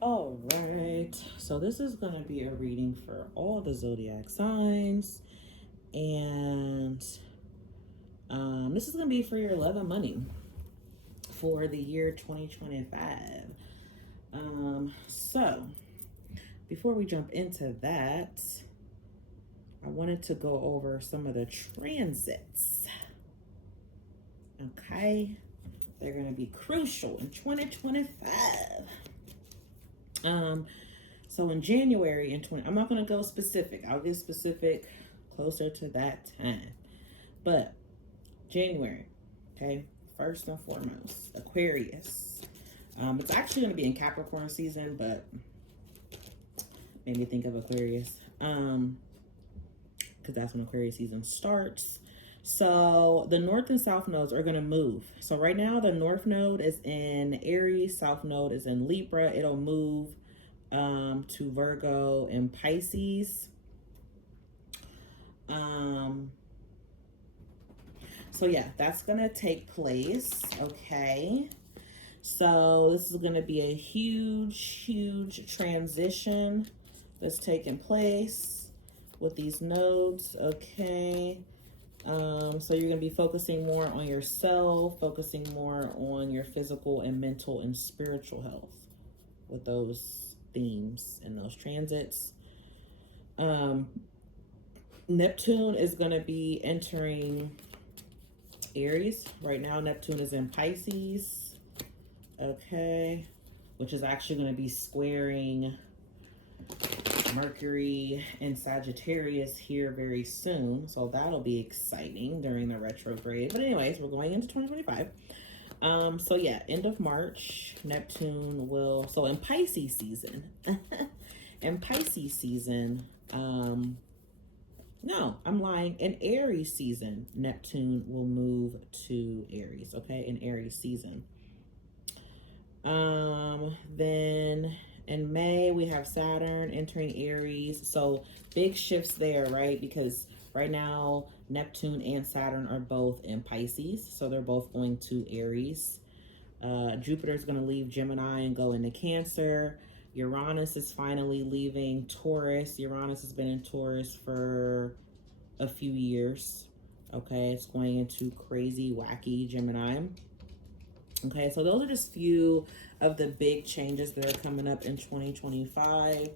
All right, so this is going to be a reading for all the zodiac signs, and this is going to be for your love and money for the year 2025. So before we jump into that, I wanted to go over some of the transits. Okay, they're going to be crucial in 2025. So in January I'm not going to go specific. I'll get specific closer to that time. But January, okay, first and foremost, Aquarius. It's actually going to be in Capricorn season, but made me think of Aquarius. Because that's when Aquarius season starts. So the North and South nodes are going to move. So right now the North node is in Aries, South node is in Libra. It'll move to Virgo and Pisces. So yeah, that's going to take place. Okay. So this is going to be a huge transition that's taking place with these nodes. Okay. So you're going to be focusing more on yourself, focusing more on your physical and mental and spiritual health with those themes and those transits. Neptune is going to be entering Aries. Right now, Neptune is in Pisces. Okay. Which is actually going to be squaring Mercury and Sagittarius here very soon. So that'll be exciting during the retrograde. But anyways, we're going into 2025. So yeah, end of March, Neptune will, so in Pisces season, in Pisces season, no, I'm lying, in Aries season, Neptune will move to Aries, okay, in Aries season. Then in May, we have Saturn entering Aries. So big shifts there, right? Because right now, Neptune and Saturn are both in Pisces. So they're both going to Aries. Jupiter is going to leave Gemini and go into Cancer. Uranus is finally leaving Taurus. Uranus has been in Taurus for a few years. Okay, it's going into crazy, wacky Gemini. Okay, so those are just few of the big changes that are coming up in 2025.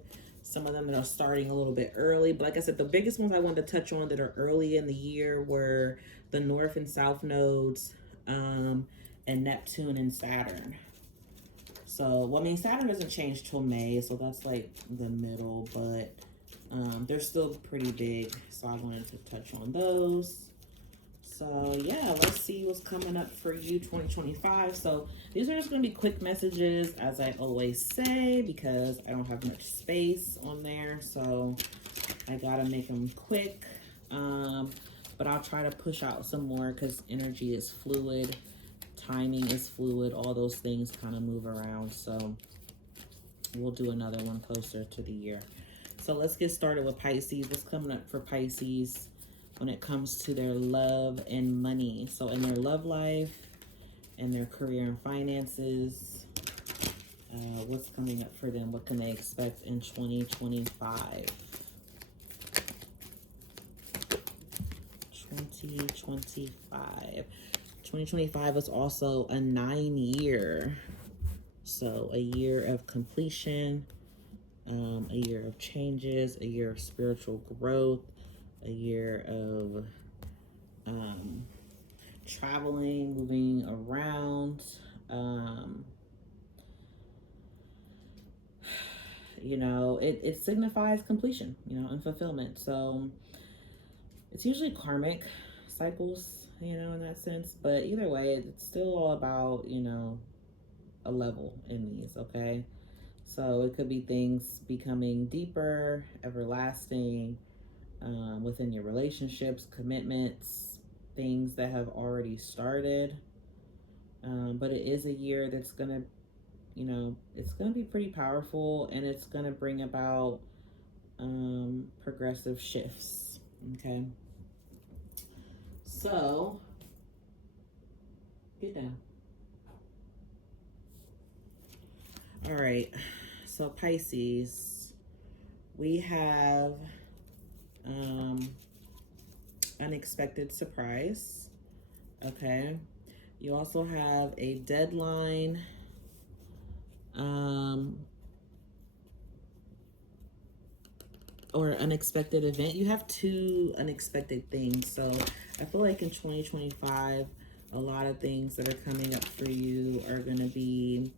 Some of them that are starting a little bit early. But like I said, the biggest ones I wanted to touch on that are early in the year were the North and South nodes, and Neptune and Saturn. So, well, I mean, Saturn doesn't change till May, so that's like the middle, but they're still pretty big. So I wanted to touch on those. So yeah, let's see what's coming up for you 2025. So these are just going to be quick messages, as I always say, because I don't have much space on there. So I got to make them quick. But I'll try to push out some more because energy is fluid. Timing is fluid. All those things kind of move around. So we'll do another one closer to the year. So let's get started with Pisces. What's coming up for Pisces when it comes to their love and money? So in their love life and their career and finances, what's coming up for them? What can they expect in 2025? 2025 is also a 9-year. So a year of completion, a year of changes, a year of spiritual growth, a year of traveling, moving around, you know, it signifies completion, you know, and fulfillment. So it's usually karmic cycles, you know, in that sense. But either way, it's still all about, you know, a level in these, okay? So it could be things becoming deeper, everlasting, within your relationships, commitments, things that have already started. But it is a year that's going to, you know, it's going to be pretty powerful, and it's going to bring about progressive shifts, okay? So, get down. All right. So Pisces, we have unexpected surprise. Okay. You also have a deadline. Or unexpected event. You have two unexpected things. So I feel like in 2025, a lot of things that are coming up for you are going to be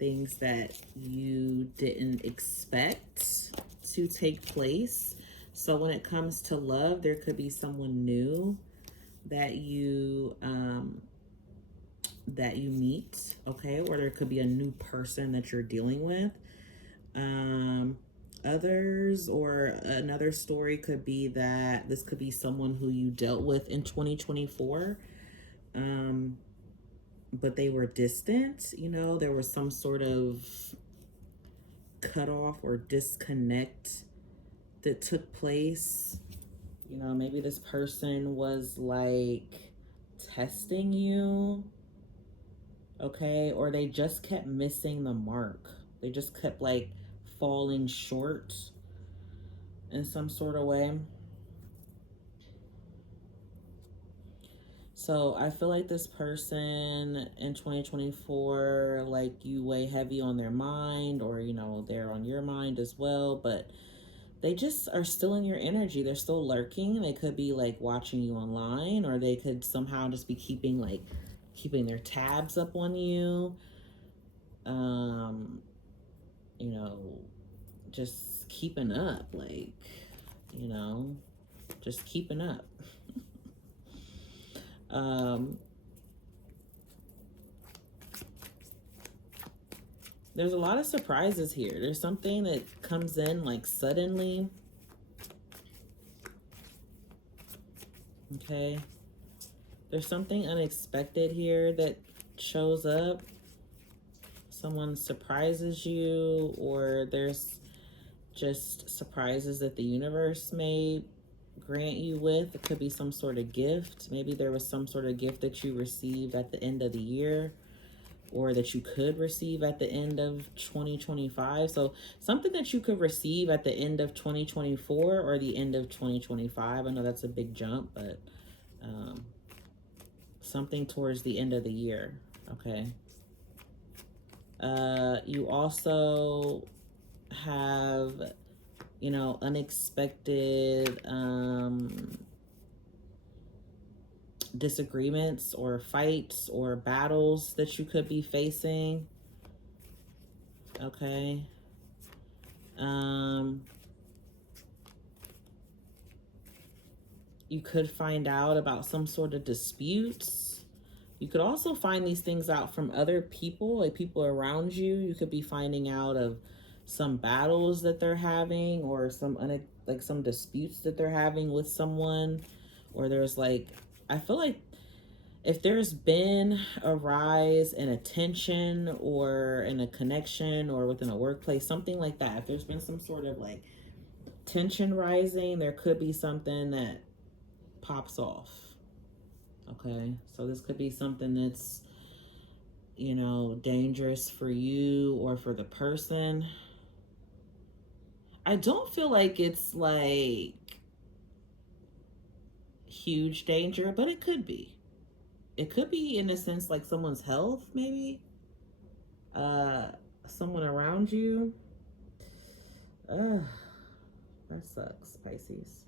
things that you didn't expect to take place. So when it comes to love, there could be someone new that you meet, okay? Or there could be a new person that you're dealing with. Others, or another story could be that this could be someone who you dealt with in 2024, but they were distant. You know, there was some sort of cutoff or disconnect that took place. You know, maybe this person was like testing you, okay? Or they just kept missing the mark. They just kept like falling short in some sort of way. So I feel like this person in 2024, like you weigh heavy on their mind, or, you know, they're on your mind as well, but they just are still in your energy. They're still lurking. They could be like watching you online, or they could somehow just be keeping their tabs up on you. You know, just keeping up, like, you know, just keeping up. There's a lot of surprises here. There's something that comes in like suddenly. Okay. There's something unexpected here that shows up. Someone surprises you, or there's just surprises that the universe may grant you with. It could be some sort of gift. Maybe there was some sort of gift that you received at the end of the year, or that you could receive at the end of 2025. So something that you could receive at the end of 2024 or the end of 2025. I know that's a big jump, but something towards the end of the year. Okay. You also have, you know, unexpected disagreements or fights or battles that you could be facing. Okay. You could find out about some sort of disputes. You could also find these things out from other people, like people around you. You could be finding out of some battles that they're having, or some disputes that they're having with someone. Or there's like, I feel like if there's been a rise in a tension or in a connection or within a workplace, something like that, if there's been some sort of like tension rising, there could be something that pops off. Okay, so this could be something that's, you know, dangerous for you or for the person. I don't feel like it's like huge danger, but it could be. It could be in a sense like someone's health, maybe. Someone around you. That sucks, Pisces.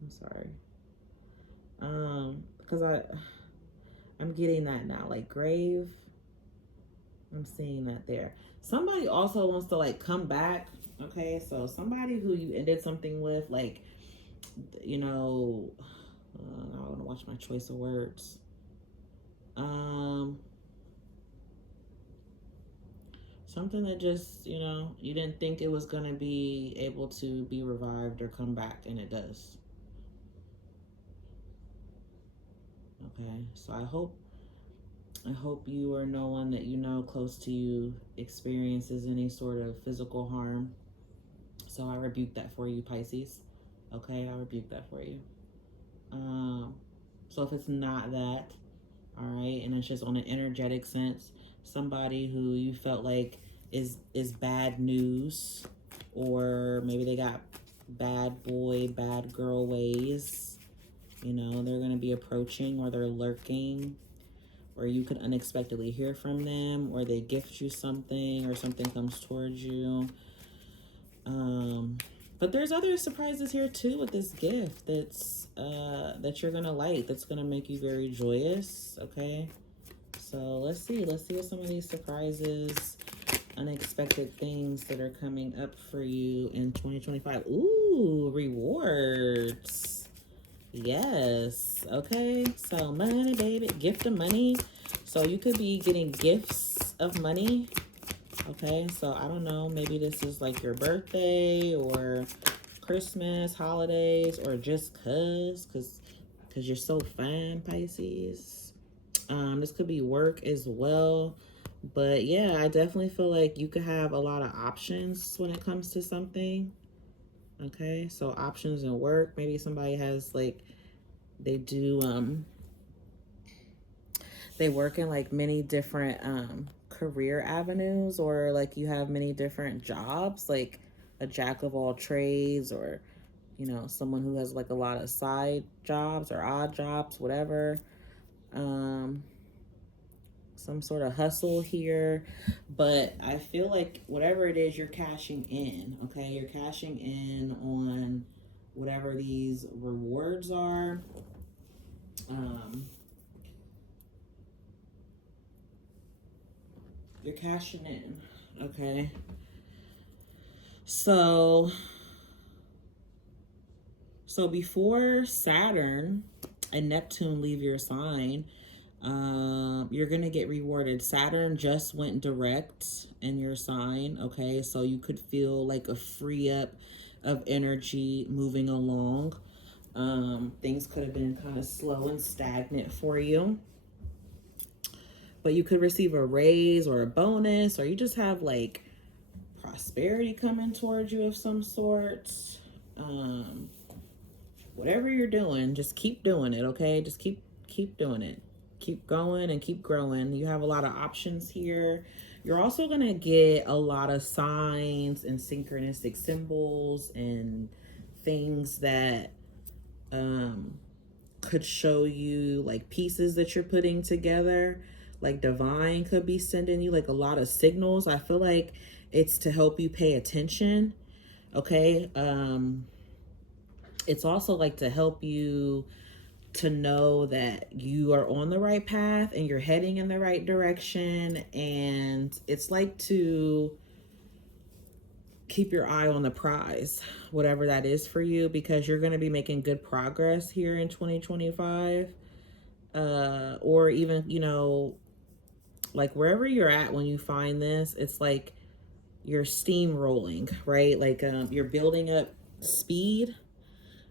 I'm sorry. Because I'm getting that now, like grave. I'm seeing that there. Somebody also wants to like come back. Okay, so somebody who you ended something with, like, you know, I want to watch my choice of words. Something that just, you know, you didn't think it was going to be able to be revived or come back, and it does. Okay, so I hope you or no one that you know close to you experiences any sort of physical harm. So I rebuke that for you, Pisces. Okay, I rebuke that for you. So if it's not that, all right, and it's just on an energetic sense, somebody who you felt like is bad news, or maybe they got bad boy, bad girl ways. You know, they're going to be approaching, or they're lurking, or you could unexpectedly hear from them, or they gift you something, or something comes towards you. But there's other surprises here too with this gift that's that you're gonna like, that's gonna make you very joyous. Okay, so let's see what some of these surprises, unexpected things that are coming up for you in 2025. Ooh, rewards. Yes. Okay, so money, baby, gift of money. So you could be getting gifts of money. Okay, so I don't know, maybe this is like your birthday or Christmas, holidays, or just cause you're so fine, Pisces. This could be work as well. But yeah, I definitely feel like you could have a lot of options when it comes to something. Okay, so options in work. Maybe somebody has like, they work in like many different career avenues, or like you have many different jobs, like a jack of all trades, or you know, someone who has like a lot of side jobs or odd jobs, whatever. Some sort of hustle here, but I feel like whatever it is, you're cashing in. Okay, you're cashing in on whatever these rewards are. You're cashing in. Okay, so before Saturn and Neptune leave your sign, you're gonna get rewarded. Saturn just went direct in your sign. Okay, so you could feel like a free up of energy moving along. Things could have been kind of slow and stagnant for you, but you could receive a raise or a bonus, or you just have like prosperity coming towards you of some sort. Whatever you're doing, just keep doing it. Okay, just keep doing it. Keep going and keep growing. You have a lot of options here. You're also going to get a lot of signs and synchronistic symbols and things that could show you like pieces that you're putting together. Like divine could be sending you like a lot of signals. I feel like it's to help you pay attention. Okay. It's also like to help you to know that you are on the right path and you're heading in the right direction. And it's like to keep your eye on the prize, whatever that is for you, because you're going to be making good progress here in 2025. Or even, you know, like wherever you're at when you find this, it's like you're steamrolling, right? Like you're building up speed.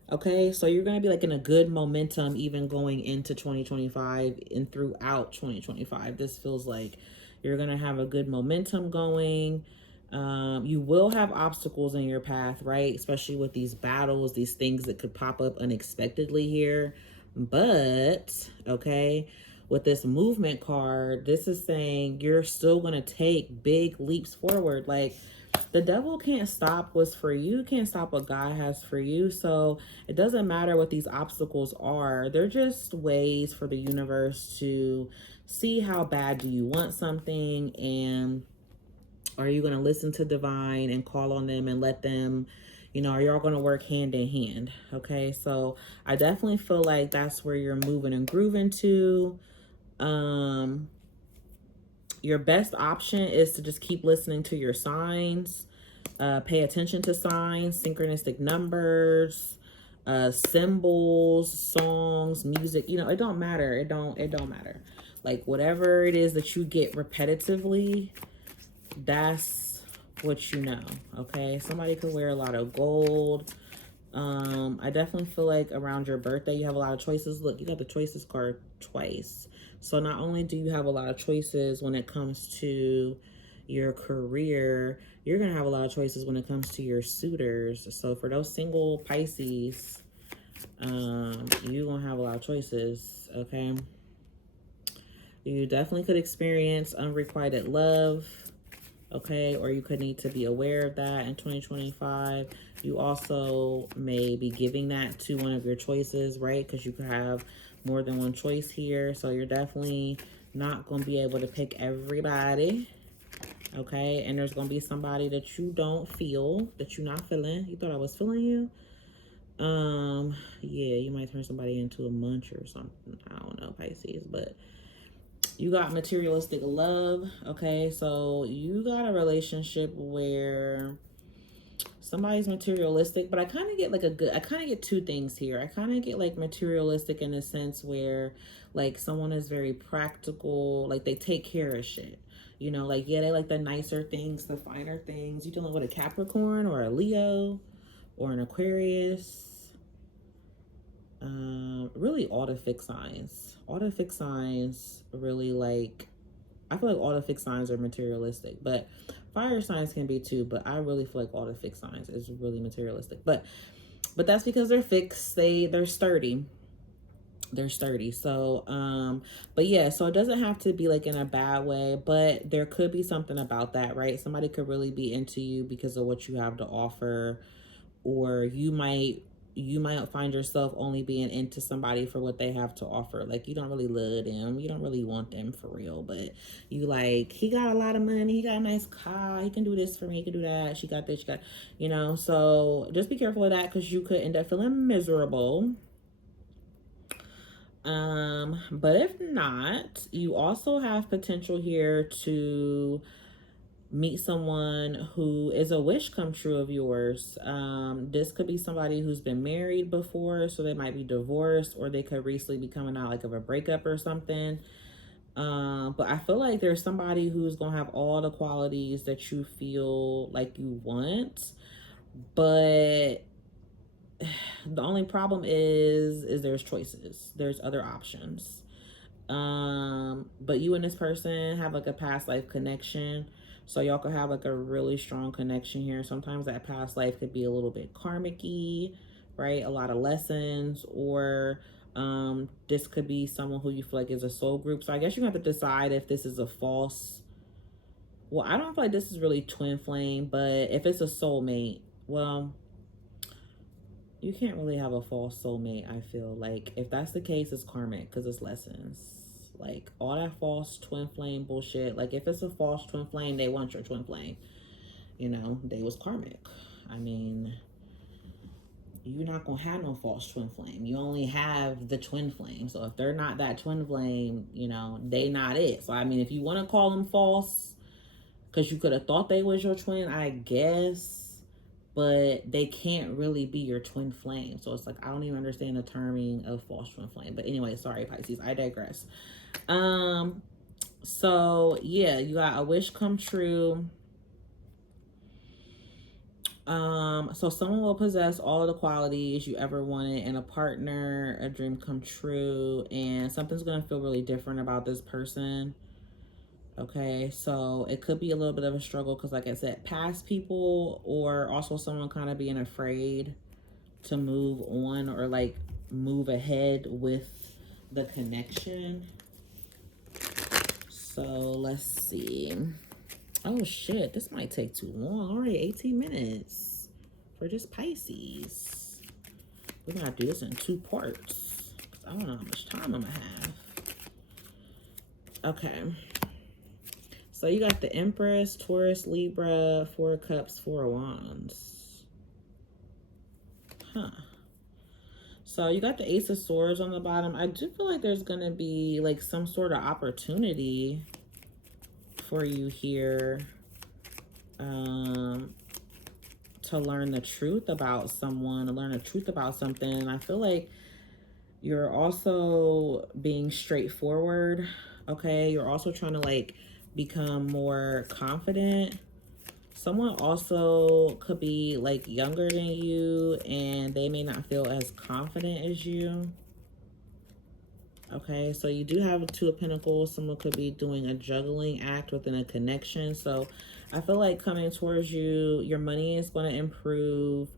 Okay, so you're going to be like in a good momentum even going into 2025 and throughout 2025. This feels like you're going to have a good momentum going. You will have obstacles in your path, right? Especially with these battles, these things that could pop up unexpectedly here. But, okay, with this movement card, this is saying you're still going to take big leaps forward. Like, the devil can't stop what's for you, can't stop what God has for you. So it doesn't matter what these obstacles are. They're just ways for the universe to see how bad do you want something, and are you going to listen to divine and call on them and let them, you know, are y'all going to work hand in hand? Okay, so I definitely feel like that's where you're moving and grooving to. Your best option is to just keep listening to your signs. Pay attention to signs, synchronistic numbers, symbols, songs, music. You know, it don't matter. It don't matter. Like whatever it is that you get repetitively, that's what you know. Okay, somebody could wear a lot of gold. I definitely feel like around your birthday you have a lot of choices. Look, you got the choices card twice. So not only do you have a lot of choices when it comes to your career, you're gonna have a lot of choices when it comes to your suitors. So for those single Pisces, you're gonna have a lot of choices. Okay, you definitely could experience unrequited love. okay? Or you could need to be aware of that in 2025. You also may be giving that to one of your choices, right? Because you could have more than one choice here. So you're definitely not going to be able to pick everybody, okay? And there's going to be somebody that you don't feel, that you're not feeling. You thought I was feeling you? Yeah, you might turn somebody into a munch or something. I don't know, Pisces, but you got materialistic love, okay? So you got a relationship where somebody's materialistic, but I kind of get like I kind of get two things here. I kind of get like materialistic in the sense where like someone is very practical, like they take care of shit. You know, like, yeah, they like the nicer things, the finer things. You dealing with a Capricorn or a Leo or an Aquarius. Really all the fixed signs. All the fixed signs really like, I feel like all the fixed signs are materialistic, but fire signs can be too, but I really feel like all the fixed signs is really materialistic. But that's because they're fixed. They're sturdy. They're sturdy. So but yeah, so it doesn't have to be like in a bad way, but there could be something about that, right? Somebody could really be into you because of what you have to offer, or you might find yourself only being into somebody for what they have to offer. Like you don't really love them, you don't really want them for real, but you like, he got a lot of money, he got a nice car, he can do this for me, he can do that, she got this, she got, you know. So just be careful of that because you could end up feeling miserable. But if not, you also have potential here to meet someone who is a wish come true of yours. This could be somebody who's been married before, so they might be divorced, or they could recently be coming out like of a breakup or something. But I feel like there's somebody who's gonna have all the qualities that you feel like you want, but the only problem is there's choices, there's other options. But you and this person have like a past life connection, so y'all could have like a really strong connection here. Sometimes that past life could be a little bit karmic-y, right? A lot of lessons, or this could be someone who you feel like is a soul group. So I guess you have to decide if this is a false, well, I don't feel like this is really twin flame, but if it's a soulmate, well, you can't really have a false soulmate. I feel like if that's the case, it's karmic because it's lessons. Like all that false twin flame bullshit. Like if it's a false twin flame, they want your twin flame. You know, they was karmic. I mean, you're not gonna have no false twin flame. You only have the twin flame. So if they're not that twin flame, you know, they not it. So I mean, if you want to call them false, because you could have thought they was your twin, I guess, but they can't really be your twin flame. So it's like, I don't even understand the terming of false twin flame. But anyway, sorry, Pisces, I digress. So yeah, you got a wish come true. So someone will possess all of the qualities you ever wanted in a partner, a dream come true, and something's gonna feel really different about this person. Okay, so it could be a little bit of a struggle because, like I said, past people, or also someone kind of being afraid to move on or like move ahead with the connection. So let's see. Oh shit, this might take too long. Already 18 minutes for just Pisces. We're gonna have to do this in 2 parts. I don't know how much time I'm gonna have. Okay. So you got the Empress, Taurus, Libra, 4 of Cups, 4 of Wands. Huh. So you got the Ace of Swords on the bottom. I do feel like there's going to be like some sort of opportunity for you here to learn the truth about someone, to learn the truth about something. And I feel like you're also being straightforward, okay? You're also trying to like become more confident. Someone also could be like younger than you and they may not feel as confident as you. Okay, so you do have a 2 of Pentacles. Someone could be doing a juggling act within a connection. So I feel like coming towards you, your money is going to improve.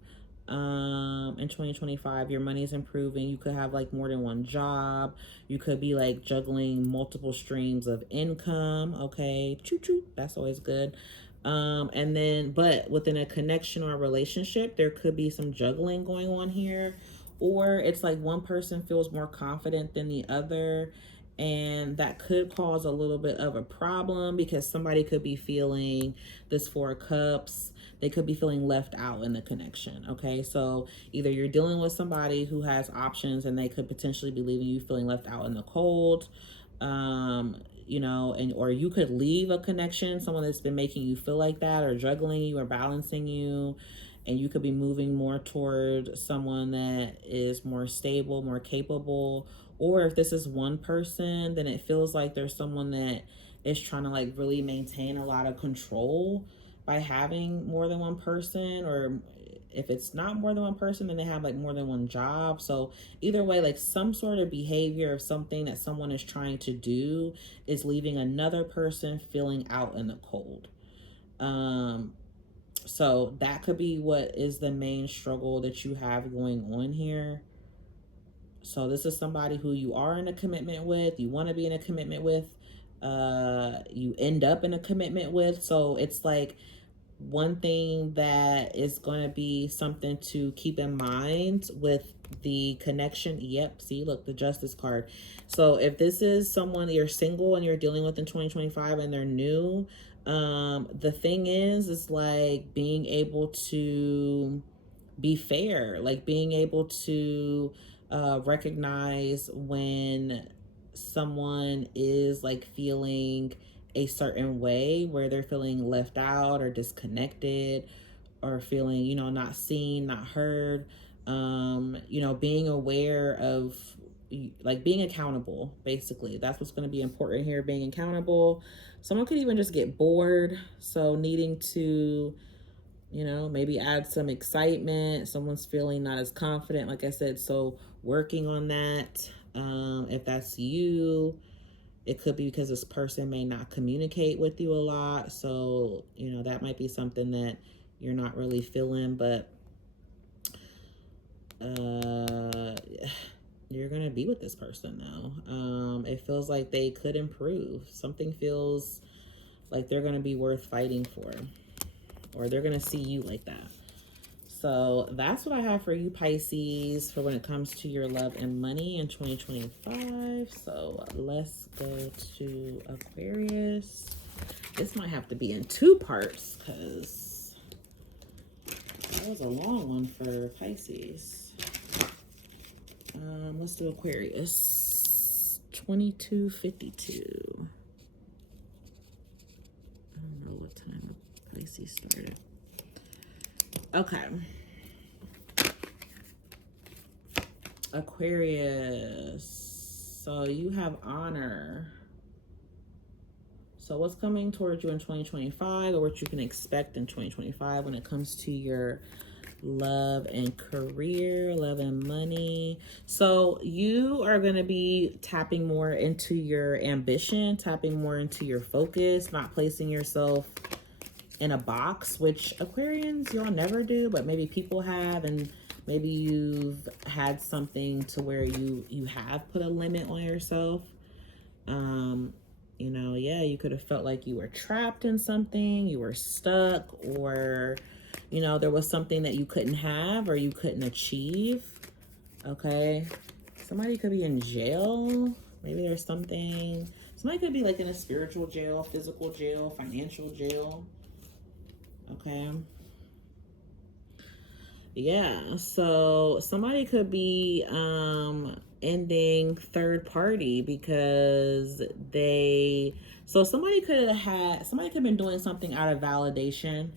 In 2025, your money is improving. You could have like more than one job. You could be like juggling multiple streams of income. Okay, choo choo, that's always good. And then, but within a connection or a relationship, there could be some juggling going on here, or it's like one person feels more confident than the other, and that could cause a little bit of a problem because somebody could be feeling this Four of Cups. They could be feeling left out in the connection. Okay, so either you're dealing with somebody who has options and they could potentially be leaving you feeling left out in the cold, you know, and or you could leave a connection, someone that's been making you feel like that or juggling you or balancing you, and you could be moving more toward someone that is more stable, more capable. Or if this is one person, then it feels like there's someone that is trying to like really maintain a lot of control by having more than one person, or if it's not more than one person, then they have like more than one job. So either way, like some sort of behavior of something that someone is trying to do is leaving another person feeling out in the cold. So that could be what is the main struggle that you have going on here. So this is somebody who you are in a commitment with, you want to be in a commitment with, you end up in a commitment with. So it's like one thing that is going to be something to keep in mind with the connection. Yep, see, look, the Justice card. So if this is someone you're single and you're dealing with in 2025 and they're new, the thing is like being able to be fair, like being able to recognize when someone is like feeling a certain way where they're feeling left out or disconnected or feeling, you know, not seen, not heard. You know, being aware of like being accountable, basically. That's what's going to be important here, being accountable. Someone could even just get bored, so needing to, you know, maybe add some excitement. Someone's feeling not as confident, like I said, so working on that. If that's you, it could be because this person may not communicate with you a lot, so you know that might be something that you're not really feeling, but you're gonna be with this person though. It feels like they could improve. Something feels like they're gonna be worth fighting for, or they're gonna see you like that. So that's what I have for you, Pisces, for when it comes to your love and money in 2025. So let's go to Aquarius. This might have to be in two parts because that was a long one for Pisces. Let's do Aquarius. 2252. I don't know what time Pisces started. Okay. Aquarius. So you have honor. So what's coming towards you in 2025, or what you can expect in 2025 when it comes to your love and career, love and money. So you are going to be tapping more into your ambition, tapping more into your focus, not placing yourself in a box, which Aquarians, y'all never do, but maybe people have, and maybe you've had something to where you have put a limit on yourself. You know, yeah, you could have felt like you were trapped in something, you were stuck, or you know, there was something that you couldn't have or you couldn't achieve. Okay, somebody could be in jail. Maybe there's something. Somebody could be like in a spiritual jail, physical jail, financial jail. Okay. Yeah, so somebody could be ending third party because somebody could have been doing something out of validation.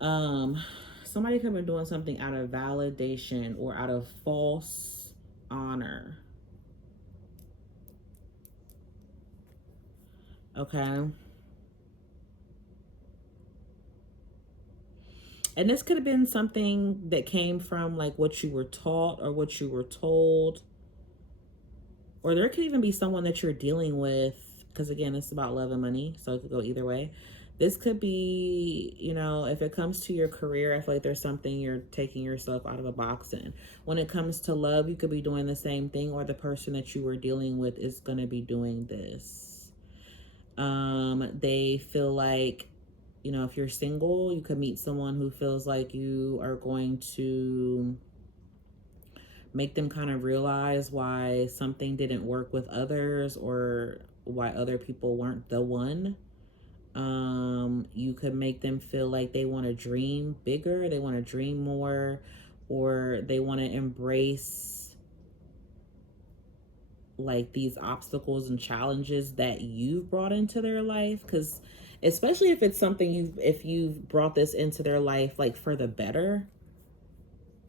Somebody could have been doing something out of validation or out of false honor. Okay. And this could have been something that came from like what you were taught or what you were told. Or there could even be someone that you're dealing with, because again, it's about love and money, so it could go either way. This could be, you know, if it comes to your career, I feel like there's something you're taking yourself out of a box in. When it comes to love, you could be doing the same thing, or the person that you were dealing with is going to be doing this. They feel like, you know, if you're single, you could meet someone who feels like you are going to make them kind of realize why something didn't work with others or why other people weren't the one. You could make them feel like they want to dream bigger, they want to dream more, or they want to embrace like these obstacles and challenges that you've brought into their life. Because especially if it's something if you've brought this into their life like for the better,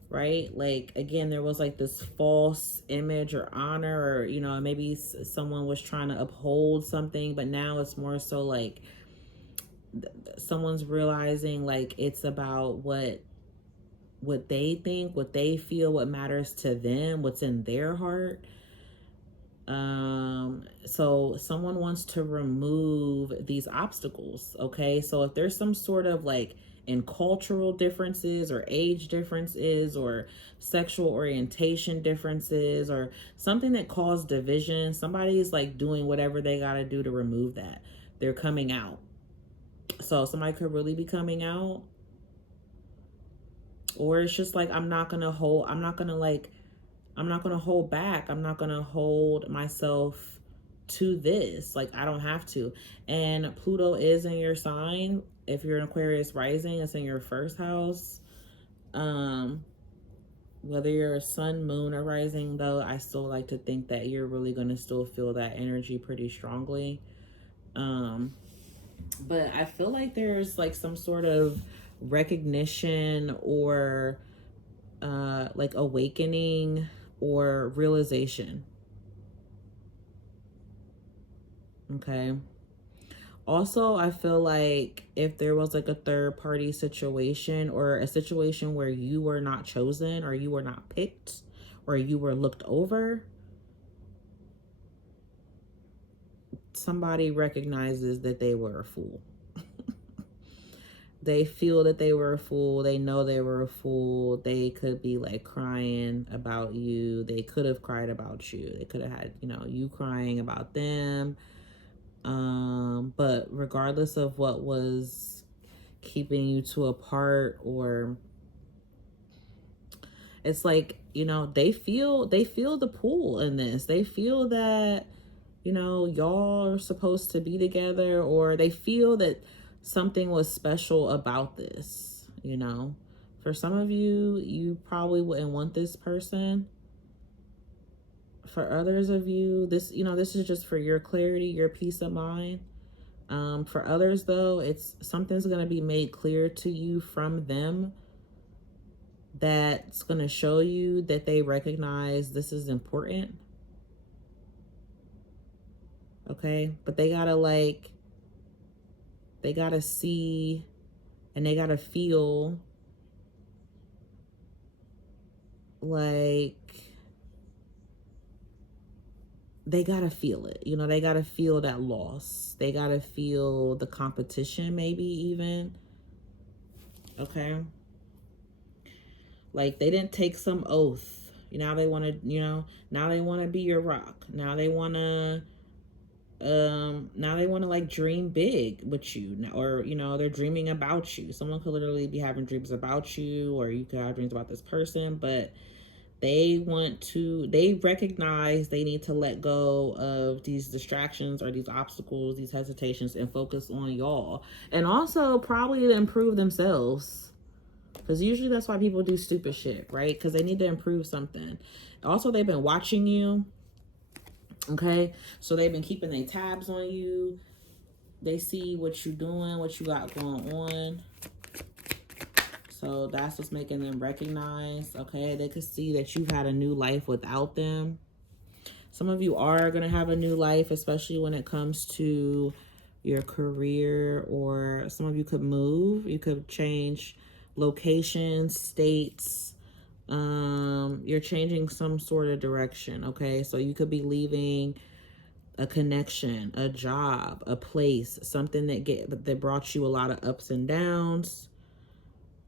right? Like, again, there was like this false image or honor, or, you know, maybe someone was trying to uphold something, but now it's more so like someone's realizing like it's about what they think, what they feel, what matters to them, what's in their heart. So someone wants to remove these obstacles. Okay, so if there's some sort of like in cultural differences or age differences or sexual orientation differences or something that caused division, somebody's like doing whatever they got to do to remove that. They're coming out. So somebody could really be coming out, or it's just like, I'm not gonna hold back. I'm not gonna hold myself to this. Like, I don't have to. And Pluto is in your sign. If you're an Aquarius rising, it's in your first house. Whether you're a sun, moon, or rising, though, I still like to think that you're really gonna still feel that energy pretty strongly. But I feel like there's like some sort of recognition or like awakening or realization. Okay. Also, I feel like if there was like a third party situation or a situation where you were not chosen or you were not picked or you were looked over, somebody recognizes that they were a fool. They feel that they were a fool. They know they were a fool. They could be like crying about you. They could have cried about you. They could have had, you know, you crying about them. But regardless of what was keeping you two apart, or it's like, you know, they feel the pull in this. They feel that, you know, y'all are supposed to be together, or they feel that something was special about this, you know. For some of you, you probably wouldn't want this person. For others of you, this, you know, this is just for your clarity, your peace of mind. For others, though, it's something's going to be made clear to you from them that's going to show you that they recognize this is important. Okay, but they gotta see and they gotta feel like they gotta feel it. You know, they gotta feel that loss. They gotta feel the competition, maybe even. Okay. Like, they didn't take some oath. Now they want to, you know, now they want to be your rock. Now they want to like dream big with you, or, you know, they're dreaming about you. Someone could literally be having dreams about you, or you could have dreams about this person, but they recognize they need to let go of these distractions or these obstacles, these hesitations, and focus on y'all. And also probably to improve themselves. Because usually that's why people do stupid shit, right? Because they need to improve something. Also, they've been watching you. Okay? So they've been keeping their tabs on you. They see what you're doing, what you got going on. So that's what's making them recognize. Okay? They could see that you've had a new life without them. Some of you are going to have a new life, especially when it comes to your career, or some of you could move. You could change locations, states. You're changing some sort of direction. Okay, so you could be leaving a connection, a job, a place, something that brought you a lot of ups and downs.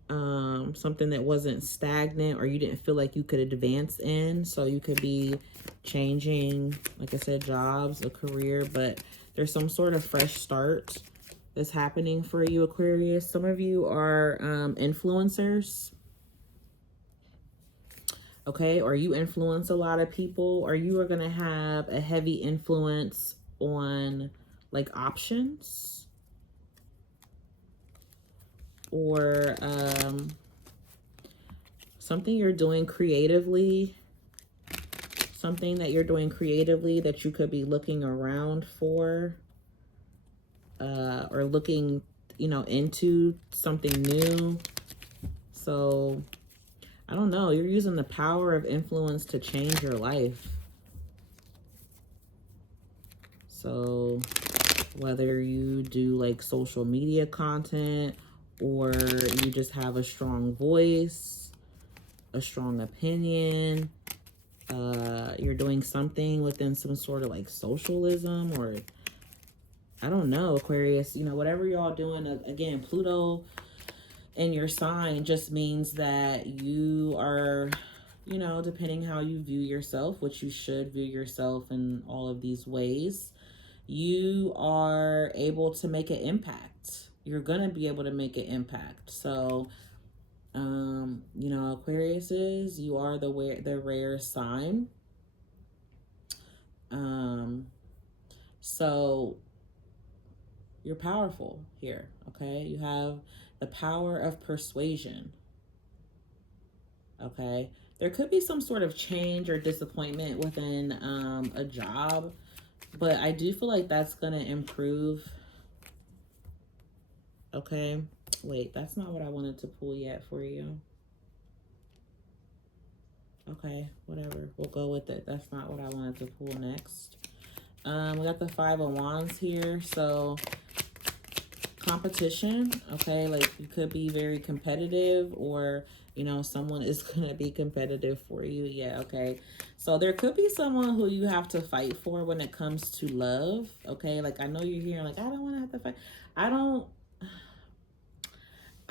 Something that wasn't stagnant, or you didn't feel like you could advance in. So you could be changing, like I said, jobs, a career, but There's some sort of fresh start that's happening for you, Aquarius. Some of you are influencers. Okay, or you influence a lot of people, or you are going to have a heavy influence on like options, or something you're doing creatively, something that you're doing creatively that you could be looking around for, or looking, you know, into something new. So I don't know, you're using the power of influence to change your life. So whether you do like social media content, or you just have a strong voice, a strong opinion, you're doing something within some sort of like socialism, or I don't know, Aquarius, you know, whatever y'all doing. Again, Pluto in your sign just means that you are, you know, depending how you view yourself, which you should view yourself in all of these ways, you are able to make an impact. You're going to be able to make an impact. So, you know, Aquariuses, you are the rare sign. So you're powerful here, okay? You have the power of persuasion, okay? There could be some sort of change or disappointment within a job, but I do feel like that's going to improve, okay? Wait, that's not what I wanted to pull yet for you. Okay, whatever. We'll go with it. That's not what I wanted to pull next. We got the Five of Wands here. So competition, okay? Like you could be very competitive, or, you know, someone is going to be competitive for you. Yeah, okay. So there could be someone who you have to fight for when it comes to love, okay? Like I know you're hearing like, I don't want to have to fight. I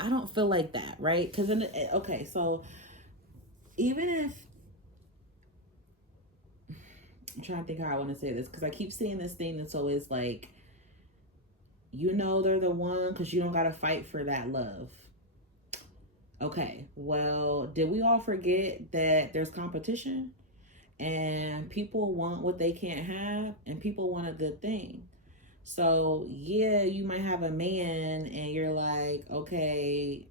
don't feel like that, right? Because okay, so even if, I'm trying to think how I want to say this, because I keep seeing this thing that's always like, you know, they're the one because you don't got to fight for that love. Okay, well, did we all forget that there's competition and people want what they can't have, and people want a good thing? So yeah, you might have a man and you're like, okay,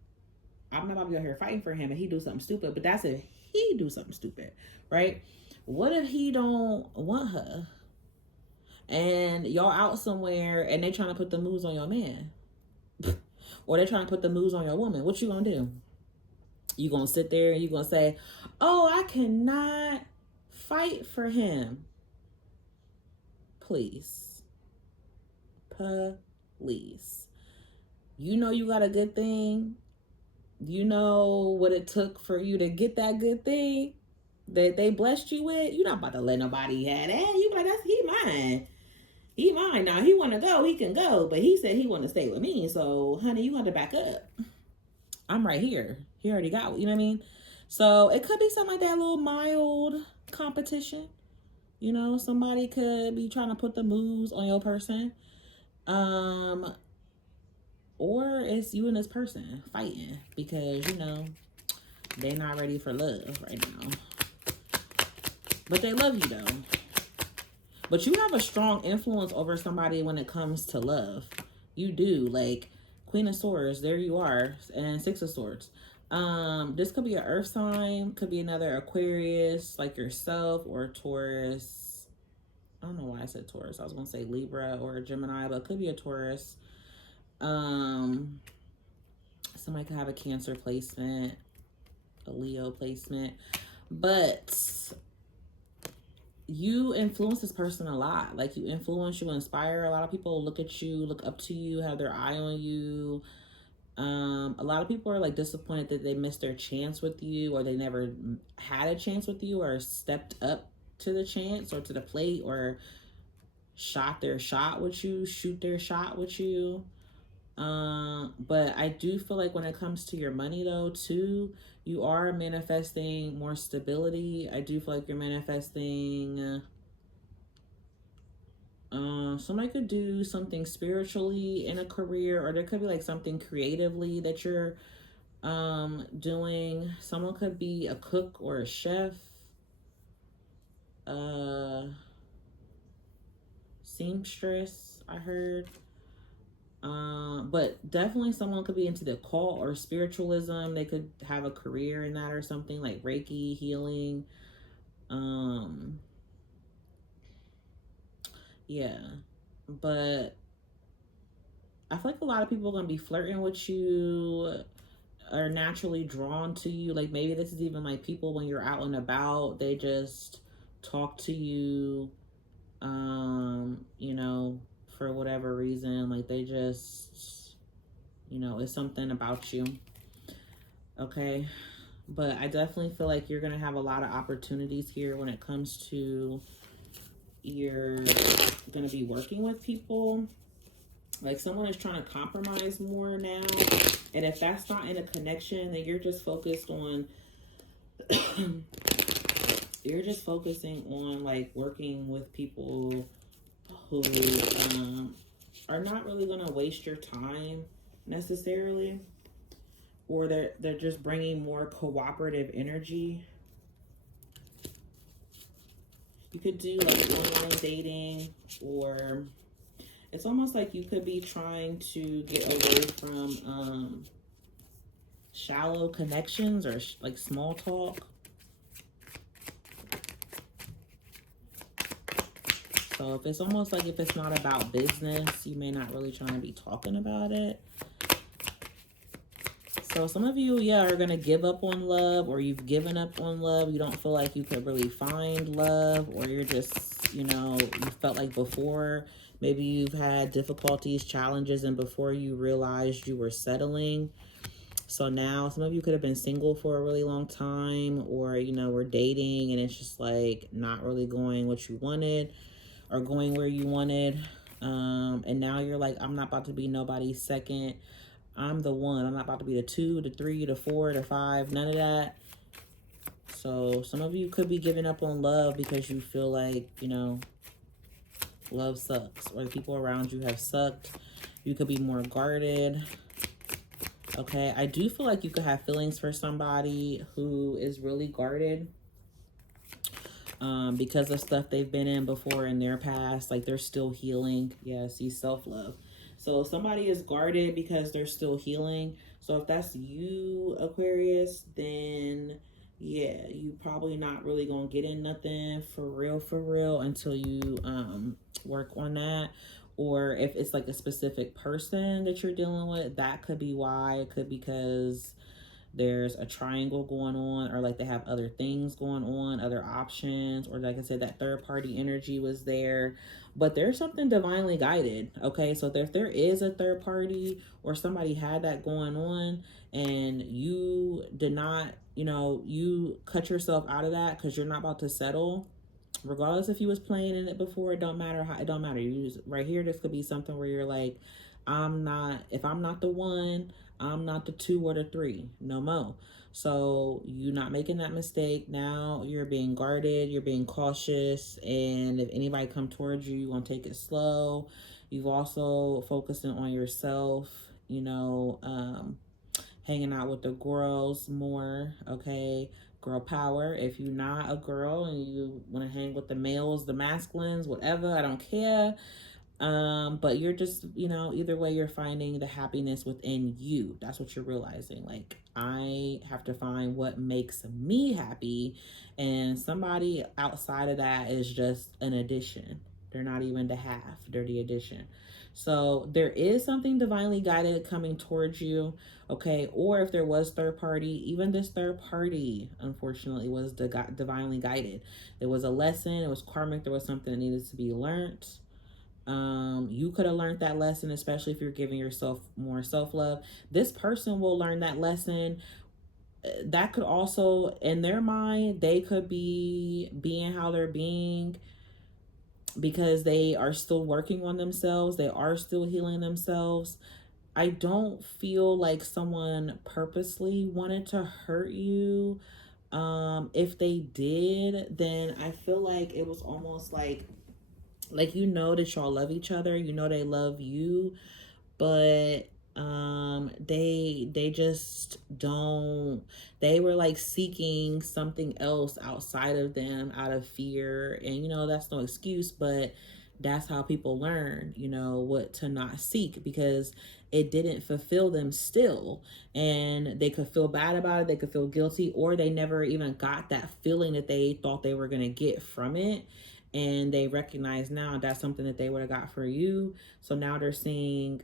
I'm not about to be out here fighting for him and he do something stupid, but that's if he do something stupid, right? What if he don't want her and y'all out somewhere and they trying to put the moves on your man, or they trying to put the moves on your woman? What you gonna do? You gonna sit there and you gonna say, oh, I cannot fight for him? Please. Please. You know you got a good thing. You know what it took for you to get that good thing that they blessed you with. You're not about to let nobody have that. You like, that's he mine. He mine. Now he want to go, he can go, but he said he want to stay with me. So, honey, you want to back up. I'm right here. He already got, you know what I mean? So it could be something like that, little mild competition. You know, somebody could be trying to put the moves on your person. Or it's you and this person fighting because, you know, they're not ready for love right now. But they love you though. But you have a strong influence over somebody when it comes to love. You do. Like Queen of Swords, there you are. And Six of Swords. This could be an earth sign, could be another Aquarius like yourself, or Taurus. I don't know why I said Taurus. I was gonna say Libra or Gemini, but it could be a Taurus. Somebody could have a Cancer placement, a Leo placement, but you influence this person a lot. Like you influence, you inspire. A lot of people look at you, look up to you, have their eye on you. A lot of people are like disappointed that they missed their chance with you, or they never had a chance with you, or stepped up to the chance or to the plate, or shot their shot with you, shoot their shot with you. But I do feel like when it comes to your money though too, you are manifesting more stability. I do feel like you're manifesting Somebody could do something spiritually in a career, or there could be like something creatively that you're doing. Someone could be a cook or a chef, seamstress, I heard. But definitely someone could be into the occult or spiritualism. They could have a career in that or something, like Reiki, healing. Yeah. But I feel like a lot of people are going to be flirting with you, are naturally drawn to you. Like maybe this is even like people when you're out and about, they just talk to you, you know, for whatever reason. Like they just, you know, it's something about you. Okay. But I definitely feel like you're going to have a lot of opportunities here when it comes to you're going to be working with people. Like someone is trying to compromise more now. And if that's not in a connection, then you're just focused on, you're just focusing on like working with people who are not really going to waste your time necessarily. Or they're just bringing more cooperative energy. You could do like online dating, or it's almost like you could be trying to get away from shallow connections or like small talk. So if it's almost like if it's not about business, you may not really trying to be talking about it. So some of you, yeah, are going to give up on love, or you've given up on love. You don't feel like you could really find love, or you're just, you know, you felt like before, maybe you've had difficulties, challenges, and before you realized you were settling. So now some of you could have been single for a really long time, or, you know, were dating and it's just like not really going what you wanted or going where you wanted. And now you're like, I'm not about to be nobody's second. I'm the one. I'm not about to be the 2, the 3, the 4, the 5, none of that. So some of you could be giving up on love because you feel like, you know, love sucks, or the people around you have sucked. You could be more guarded. Okay, I do feel like you could have feelings for somebody who is really guarded because of stuff they've been in before in their past. Like they're still healing. Yeah, see, self-love. So somebody is guarded because they're still healing. So if that's you, Aquarius, then yeah, you probably not really gonna get in nothing for real until you work on that. Or if it's like a specific person that you're dealing with, that could be why. It could be because there's a triangle going on, or like they have other things going on, other options, or like I said, that third party energy was there. But there's something divinely guided. Okay, so if there is a third party or somebody had that going on and you did not, you know, you cut yourself out of that because you're not about to settle, regardless if you was playing in it before, it don't matter how, it don't matter. You just, right here, this could be something where you're like, I'm not, if I'm not the one, I'm not the 2 or the 3, no more. So you're not making that mistake. Now you're being guarded, you're being cautious, and if anybody come towards you, you're gonna take it slow. You've also focusing on yourself, you know, hanging out with the girls more, okay? Girl power. If you're not a girl and you want to hang with the males, the masculines, whatever, I don't care. But you're just, you know, either way, you're finding the happiness within you. That's what you're realizing. Like, I have to find what makes me happy, and somebody outside of that is just an addition. They're not even the half, they're the addition. So there is something divinely guided coming towards you, okay? Or if there was third party, even this third party, unfortunately, was divinely guided. There was a lesson, it was karmic, there was something that needed to be learned. You could have learned that lesson, especially if you're giving yourself more self-love. This person will learn that lesson. That could also, in their mind, they could be being how they're being because they are still working on themselves. They are still healing themselves. I don't feel like someone purposely wanted to hurt you. If they did, then I feel like it was almost like Like, you know that y'all love each other, you know they love you, but they just don't, they were like seeking something else outside of them out of fear. And you know, that's no excuse, but that's how people learn, you know, what to not seek, because it didn't fulfill them still. And they could feel bad about it, they could feel guilty, or they never even got that feeling that they thought they were going to get from it. And they recognize now that's something that they would have got for you. So now they're seeing,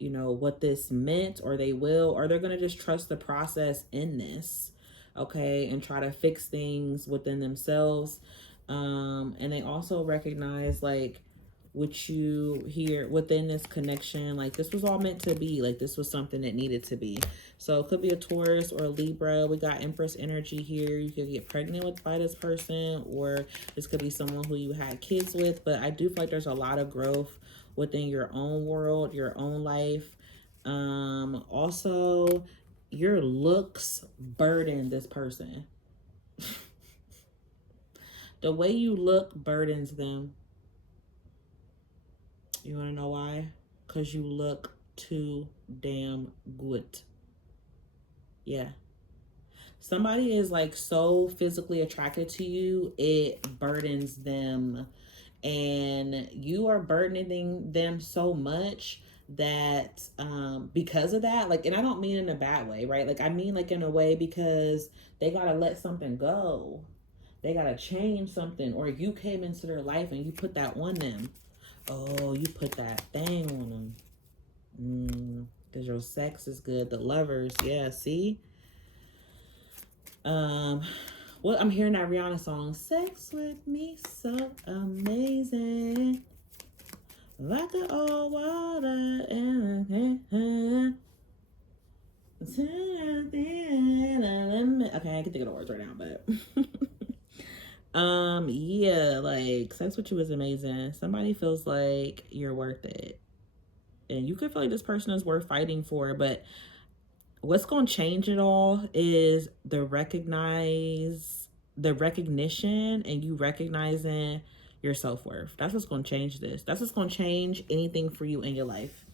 you know, what this meant, or they will, or they're going to just trust the process in this, okay, and try to fix things within themselves. And they also recognize, like, what you hear within this connection, like this was all meant to be, like this was something that needed to be. So it could be a Taurus or a Libra. We got Empress energy here. You could get pregnant by this person, or this could be someone who you had kids with. But I do feel like there's a lot of growth within your own world, your own life. Also, your looks burden this person. The way you look burdens them. You want to know why? Because you look too damn good. Yeah. Somebody is like so physically attracted to you, it burdens them. And you are burdening them so much that because of that, like, and I don't mean in a bad way, right? Like, I mean like in a way because they got to let something go. They got to change something, or you came into their life and you put that on them. Oh, you put that thing on them. Because your sex is good. The lovers, yeah, see? Well, I'm hearing that Rihanna song, Sex With Me So Amazing. Like the old water and okay, I can think of the words right now, but yeah, like sex with you is amazing. Somebody feels like you're worth it. And you could feel like this person is worth fighting for, but what's going to change it all is the recognition and you recognizing your self-worth. That's what's going to change this. That's what's going to change anything for you in your life.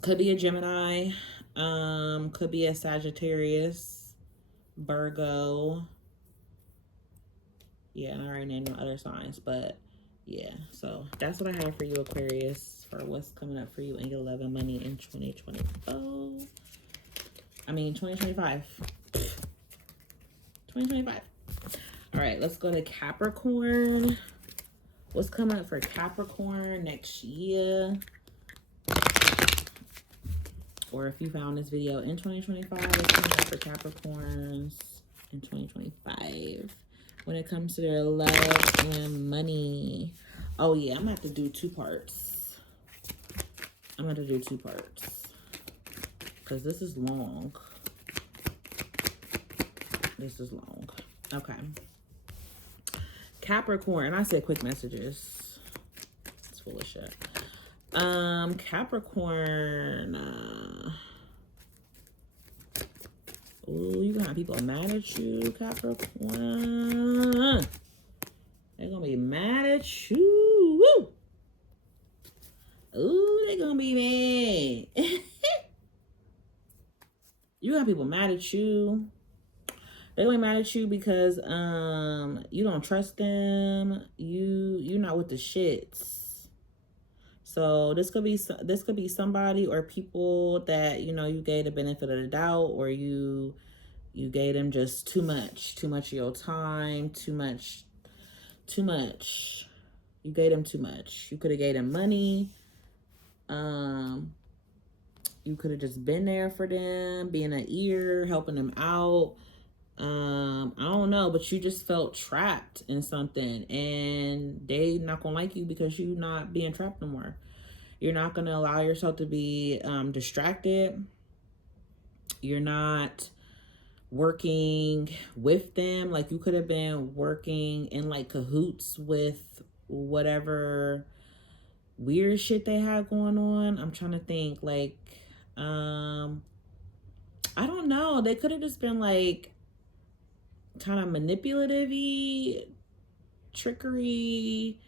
Could be a Gemini, could be a Sagittarius, Virgo. Yeah, and I already named no other signs, but yeah. So that's what I have for you, Aquarius, for what's coming up for you in your love and money in 2024. 2025. 2025. All right, let's go to Capricorn. What's coming up for Capricorn next year? Or if you found this video in 2025, what's coming up for Capricorns in 2025 when it comes to their love and money? Oh yeah, I'm gonna have to do two parts. Because this is long. Okay. Capricorn. I said quick messages. It's full of shit. Capricorn. Ooh, you gonna have people mad at you, Capricorn. They're gonna be mad at you. Woo! Ooh, they're gonna be mad. You got people mad at you. They're gonna be mad at you because you don't trust them. You're not with the shits. So this could be somebody or people that, you know, you gave the benefit of the doubt, or you gave them just too much of your time, too much. You gave them too much. You could have gave them money. You could have just been there for them, being an ear, helping them out. I don't know, but you just felt trapped in something, and they not gonna like you because you not being trapped no more. You're not gonna allow yourself to be distracted. You're not working with them. Like, you could have been working in like cahoots with whatever weird shit they had going on. I'm trying to think, like, I don't know. They could have just been like kind of manipulative-y, trickery.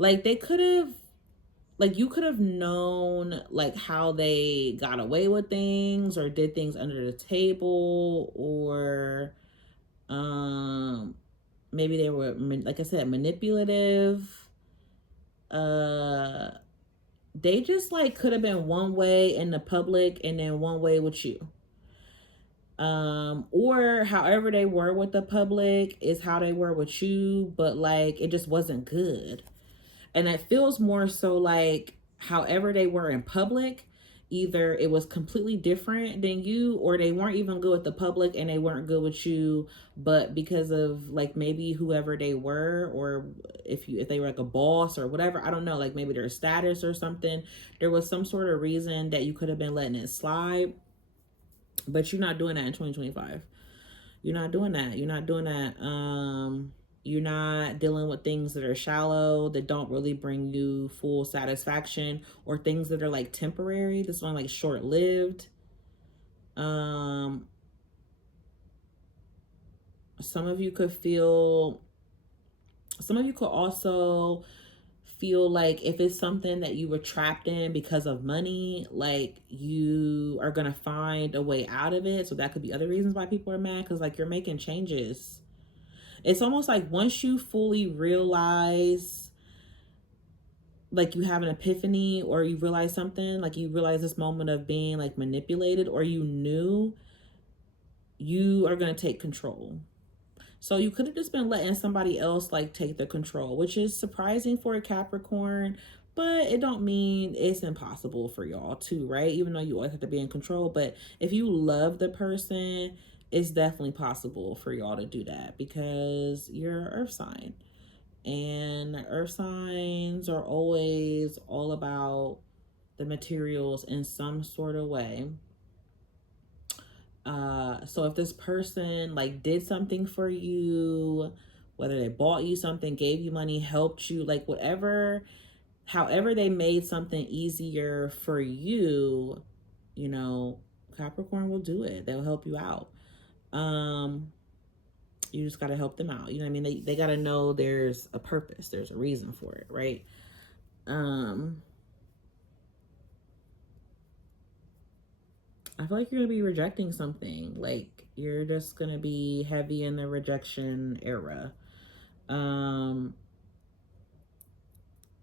Like they could have, like you could have known like how they got away with things or did things under the table, or maybe they were, like I said, manipulative. They just like could have been one way in the public and then one way with you. Or however they were with the public is how they were with you, but like it just wasn't good. And it feels more so like however they were in public, either it was completely different than you, or they weren't even good with the public and they weren't good with you, but because of like maybe whoever they were, or if they were like a boss or whatever, I don't know, like maybe their status or something, there was some sort of reason that you could have been letting it slide. But you're not doing that in 2025. You're not doing that. You're not doing that. You're not dealing with things that are shallow, that don't really bring you full satisfaction, or things that are like temporary. This one like short lived. Some of you could feel, some of you could also feel like if it's something that you were trapped in because of money, like you are gonna find a way out of it. So that could be other reasons why people are mad, because like you're making changes. It's almost like once you fully realize, like you have an epiphany, or you realize something, like you realize this moment of being like manipulated, or you knew, you are gonna take control. So you could have just been letting somebody else like take the control, which is surprising for a Capricorn, but it don't mean it's impossible for y'all too, right? Even though you always have to be in control, but if you love the person, it's definitely possible for y'all to do that, because you're an earth sign, and earth signs are always all about the materials in some sort of way. So if this person like did something for you, whether they bought you something, gave you money, helped you, like whatever, however they made something easier for you, you know, Capricorn will do it. They'll help you out. You just got to help them out. You know what I mean? They got to know there's a purpose. There's a reason for it, right? I feel like you're going to be rejecting something. Like you're just going to be heavy in the rejection era.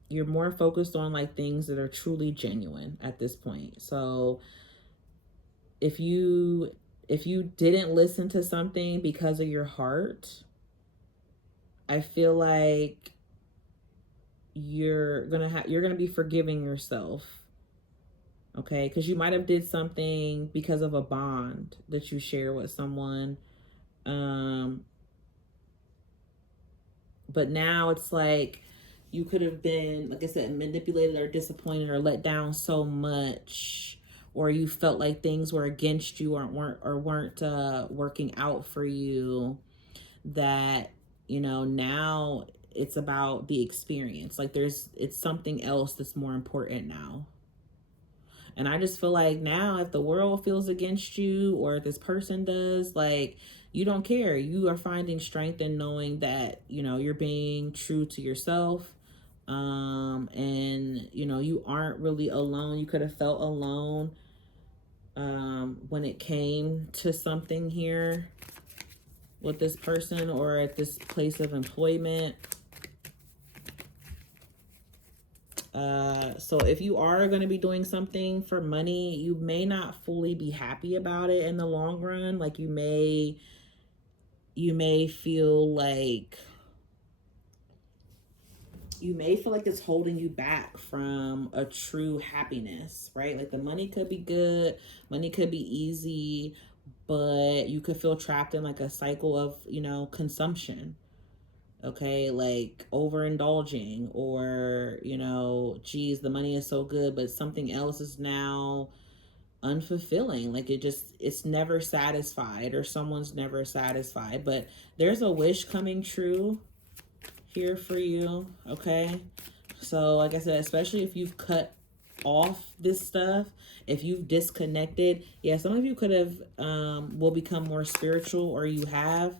You're more focused on like things that are truly genuine at this point. So if you didn't listen to something because of your heart, I feel like you're gonna be forgiving yourself, okay? Because you might have did something because of a bond that you share with someone, but now it's like you could have been, like I said, manipulated or disappointed or let down so much, or you felt like things were against you, or weren't working out for you, that, you know, now it's about the experience. Like it's something else that's more important now. And I just feel like now, if the world feels against you, or if this person does, like, you don't care. You are finding strength in knowing that, you know, you're being true to yourself. And, you know, you aren't really alone. You could have felt alone when it came to something here with this person, or at this place of employment. So if you are going to be doing something for money, you may not fully be happy about it in the long run. Like you may feel like it's holding you back from a true happiness, right? Like the money could be good, money could be easy, but you could feel trapped in like a cycle of, you know, consumption. Okay, like overindulging, or, you know, geez, the money is so good, but something else is now unfulfilling. Like it's never satisfied, or someone's never satisfied. But there's a wish coming true here for you, okay? So like I said, especially if you've cut off this stuff, if you've disconnected, yeah, some of you could have will become more spiritual, or you have,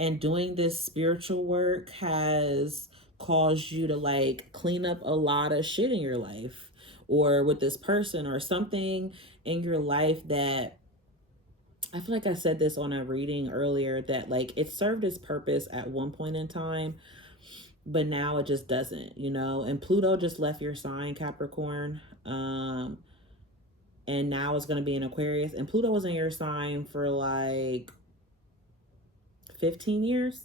and doing this spiritual work has caused you to like clean up a lot of shit in your life, or with this person, or something in your life that, I feel like I said this on a reading earlier, that like it served its purpose at one point in time, but now it just doesn't, you know. And Pluto just left your sign, Capricorn. And now it's going to be in Aquarius. And Pluto was in your sign for like 15 years,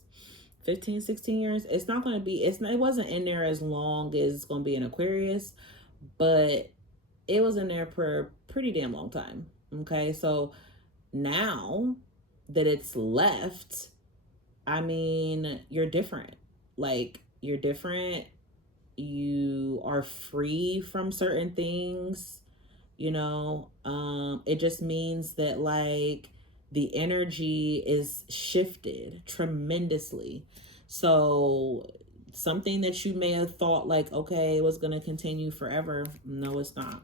15, 16 years. It's not going to be, it wasn't in there as long as it's going to be in Aquarius, but it was in there for a pretty damn long time. Okay. So now that it's left, I mean, you're different. Like, you're different. You are free from certain things, you know. It just means that like the energy is shifted tremendously. So something that you may have thought like, okay, it was going to continue forever. No, it's not.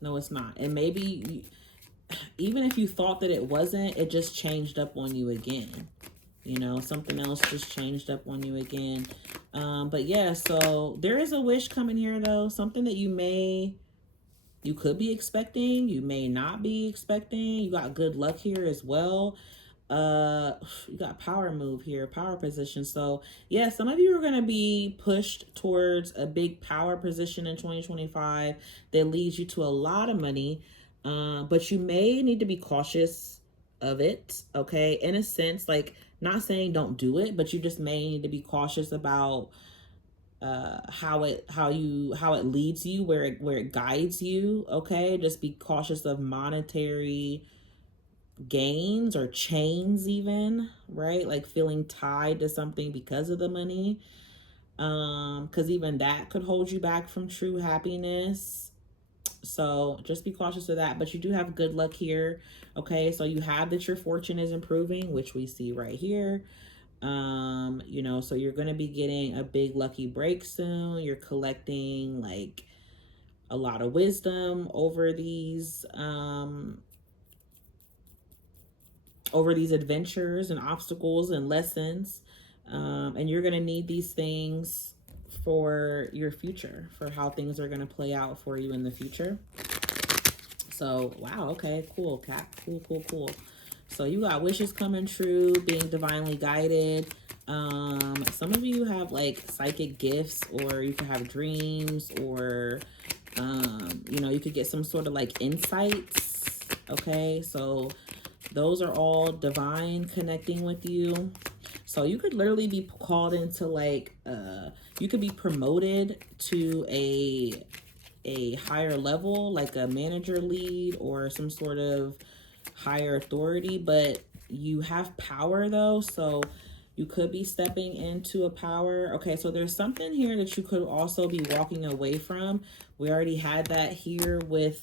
No, it's not. And maybe even if you thought that it wasn't, it just changed up on you again. You know, something else just changed up on you again. But yeah, so there is a wish coming here though. Something that you could be expecting, you may not be expecting. You got good luck here as well. You got power move here, power position. So yeah, some of you are going to be pushed towards a big power position in 2025 that leads you to a lot of money. But you may need to be cautious of it. Okay. In a sense, like, not saying don't do it, but you just may need to be cautious about how it leads you, where it guides you. Okay. Just be cautious of monetary gains or chains even, right? Like feeling tied to something because of the money. Because even that could hold you back from true happiness. So just be cautious of that. But you do have good luck here. Okay, so you have that your fortune is improving, which we see right here. You know, so you're going to be getting a big lucky break soon. You're collecting like a lot of wisdom over these adventures and obstacles and lessons. And you're going to need these things for your future, for how things are going to play out for you in the future. So, wow. Okay, cool, Cap. Cool. So you got wishes coming true, being divinely guided. Some of you have like psychic gifts, or you could have dreams, or, you know, you could get some sort of like insights. Okay, so those are all divine connecting with you. So you could literally be called into like, you could be promoted to a higher level, like a manager lead or some sort of higher authority, but you have power though. So you could be stepping into a power. Okay, so there's something here that you could also be walking away from. We already had that here with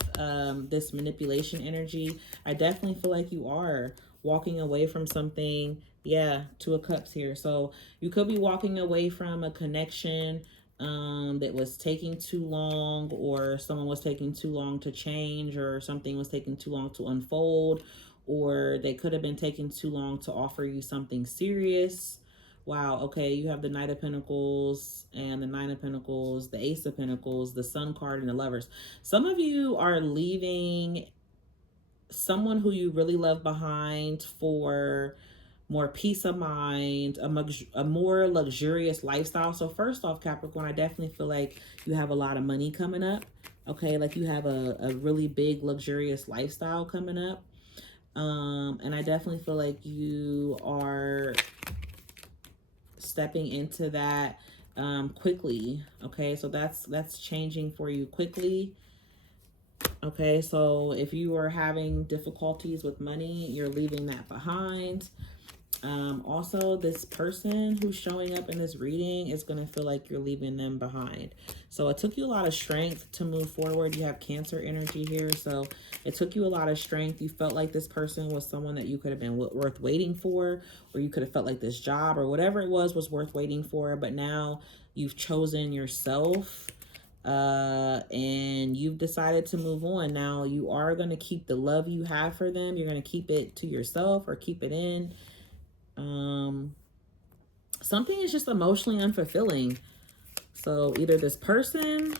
this manipulation energy. I definitely feel like you are walking away from something. Yeah, Two of Cups here. So you could be walking away from a connection that was taking too long, or someone was taking too long to change, or something was taking too long to unfold, or they could have been taking too long to offer you something serious. Wow, okay, you have the Knight of Pentacles and the Nine of Pentacles, the Ace of Pentacles, the Sun card, and the Lovers. Some of you are leaving someone who you really love behind for more peace of mind, a more luxurious lifestyle. So first off, Capricorn, I definitely feel like you have a lot of money coming up. Okay, like you have a really big luxurious lifestyle coming up. And I definitely feel like you are stepping into that quickly. Okay, so that's changing for you quickly. Okay, so if you are having difficulties with money, you're leaving that behind. Also, this person who's showing up in this reading is going to feel like you're leaving them behind. So it took you a lot of strength to move forward. You have Cancer energy here. So it took you a lot of strength. You felt like this person was someone that you could have been worth waiting for, or you could have felt like this job or whatever it was worth waiting for. But now you've chosen yourself. And you've decided to move on. Now you are going to keep the love you have for them. You're going to keep it to yourself or keep it in. something is just emotionally unfulfilling. So either this person,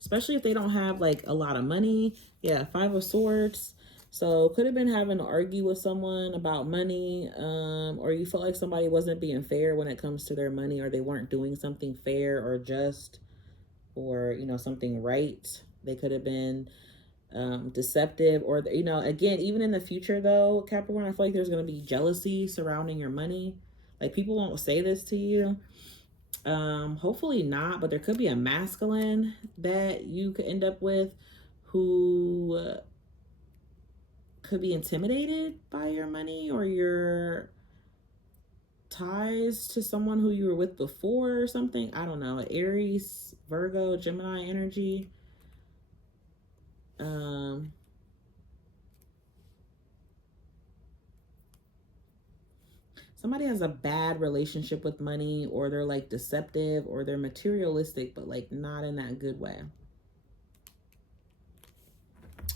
especially if they don't have like a lot of money. Yeah, 5 of Swords. So could have been having to argue with someone about money, or you felt like somebody wasn't being fair when it comes to their money, or they weren't doing something fair or just, or, you know, something right. They could have been deceptive, or, you know, again, even in the future though, Capricorn, I feel like there's going to be jealousy surrounding your money. Like, people won't say this to you. Hopefully not, but there could be a masculine that you could end up with who could be intimidated by your money or your ties to someone who you were with before or something. I don't know. Aries, Virgo, Gemini energy. Somebody has a bad relationship with money, or they're like deceptive, or they're materialistic, but like not in that good way.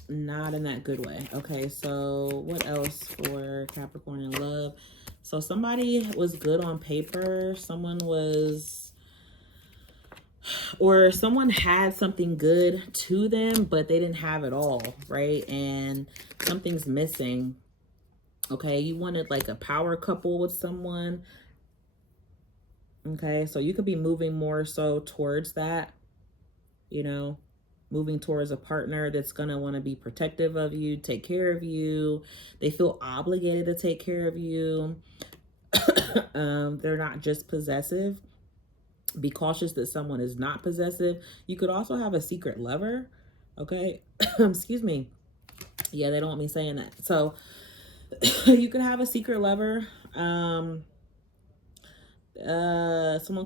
Not in that good way. Okay, so what else for Capricorn in love? So somebody was good on paper. Someone was, or someone had something good to them, but they didn't have it all, right? And something's missing. Okay, you wanted like a power couple with someone. Okay, so you could be moving more so towards that, you know, moving towards a partner that's going to want to be protective of you, take care of you. They feel obligated to take care of you. They're not just possessive. Be cautious that someone is not possessive. You could also have a secret lover. Okay. Excuse me. Yeah, they don't want me saying that. So you could have a secret lover. Someone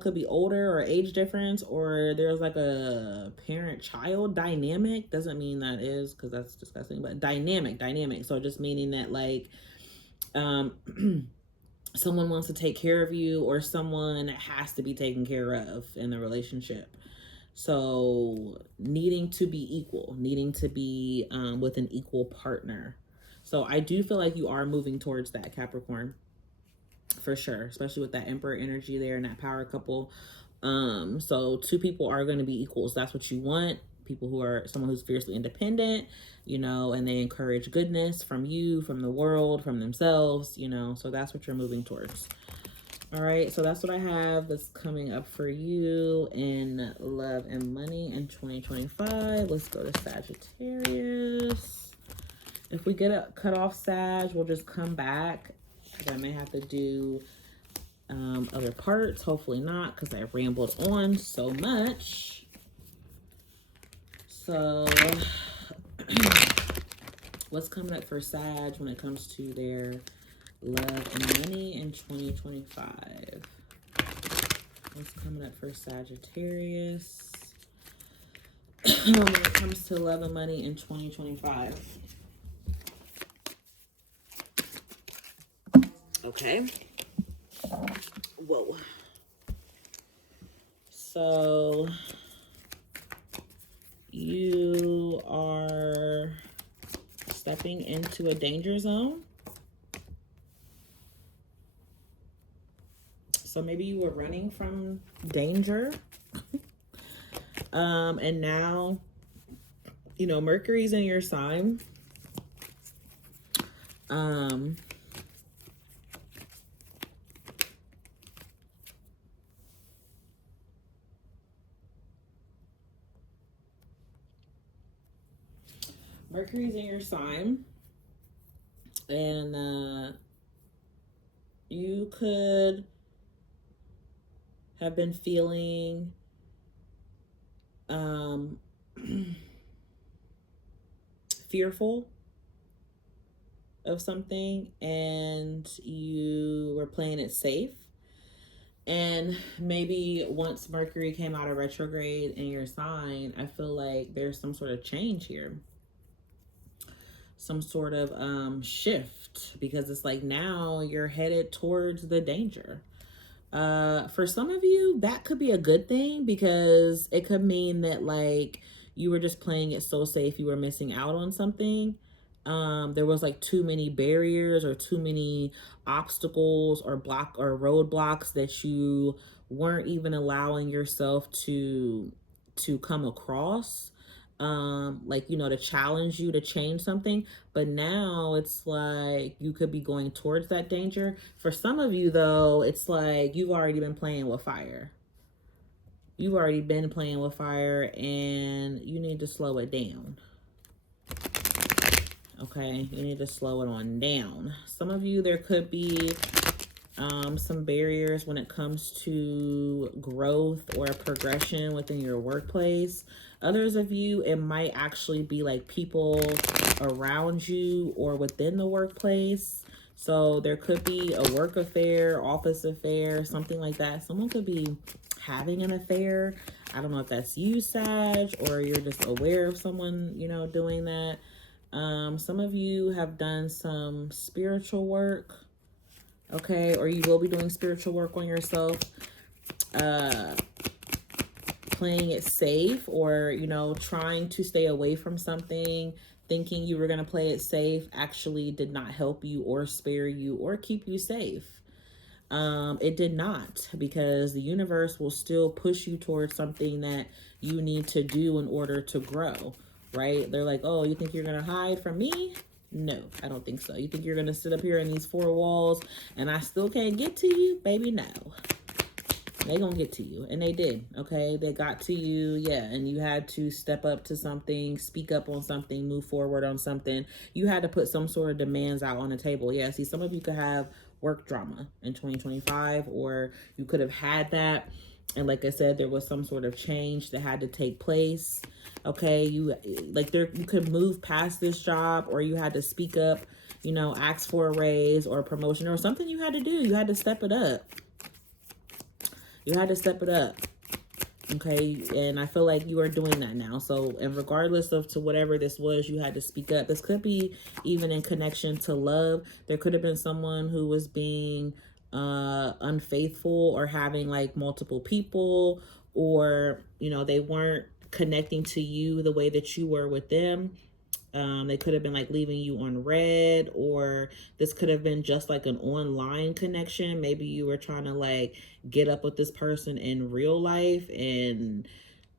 could be older or age difference, or there's like a parent-child dynamic. Doesn't mean that is, because that's disgusting, but dynamic. So just meaning that like someone wants to take care of you, or someone has to be taken care of in the relationship. So needing to be equal, needing to be with an equal partner. So I do feel like you are moving towards that, Capricorn, for sure, especially with that Emperor energy there and that power couple. So 2 people are going to be equals. That's what you want. People who are, someone who's fiercely independent, you know, and they encourage goodness from you, from the world, from themselves, you know. So that's what you're moving towards. All right, so that's what I have that's coming up for you in love and money in 2025. Let's go to Sagittarius. If we get a cut off Sag, we'll just come back, because I may have to do other parts. Hopefully not, because I rambled on so much. So what's coming up for Sag when it comes to their love and money in 2025? What's coming up for Sagittarius when it comes to love and money in 2025? Okay. Whoa. So you are stepping into a danger zone. So maybe you were running from danger. And now, you know, Mercury's in your sign. Mercury's in your sign. And you could have been feeling fearful of something, and you were playing it safe. And maybe once Mercury came out of retrograde in your sign, I feel like there's some sort of change here. Some sort of shift, because it's like now you're headed towards the danger. For some of you, that could be a good thing, because it could mean that like you were just playing it so safe, you were missing out on something. there was like too many barriers or too many obstacles or roadblocks that you weren't even allowing yourself to come across, like, you know, to challenge you to change something. But now it's like you could be going towards that danger. For some of you though, it's like you've already been playing with fire. You've already been playing with fire and you need to slow it down. Okay, you need to slow it on down. Some of you, there could be some barriers when it comes to growth or progression within your workplace. Others of you, it might actually be like people around you or within the workplace. So there could be a work affair, office affair, something like that. Someone could be having an affair. I don't know if that's you, Sag, or you're just aware of someone, you know, doing that. Some of you have done some spiritual work, okay, or you will be doing spiritual work on yourself, playing it safe, or, you know, trying to stay away from something, thinking you were going to play it safe, actually did not help you or spare you or keep you safe. It did not, because the universe will still push you towards something that you need to do in order to grow. Right? They're like, oh, you think you're going to hide from me? No, I don't think so. You think you're going to sit up here in these four walls and I still can't get to you? Baby, no. They going to get to you. And they did, okay? They got to you, yeah. And you had to step up to something, speak up on something, move forward on something. You had to put some sort of demands out on the table. Yeah, see, some of you could have work drama in 2025, or you could have had that. And like I said, there was some sort of change that had to take place. Okay, you could move past this job, or you had to speak up, you know, ask for a raise or a promotion or something you had to do. You had to step it up. You had to step it up. Okay, and I feel like you are doing that now. So, and regardless of to whatever this was, you had to speak up. This could be even in connection to love. There could have been someone who was being unfaithful or having like multiple people, or, you know, they weren't connecting to you the way that you were with them. They could have been like leaving you on red, or this could have been just like an online connection. Maybe you were trying to like get up with this person in real life and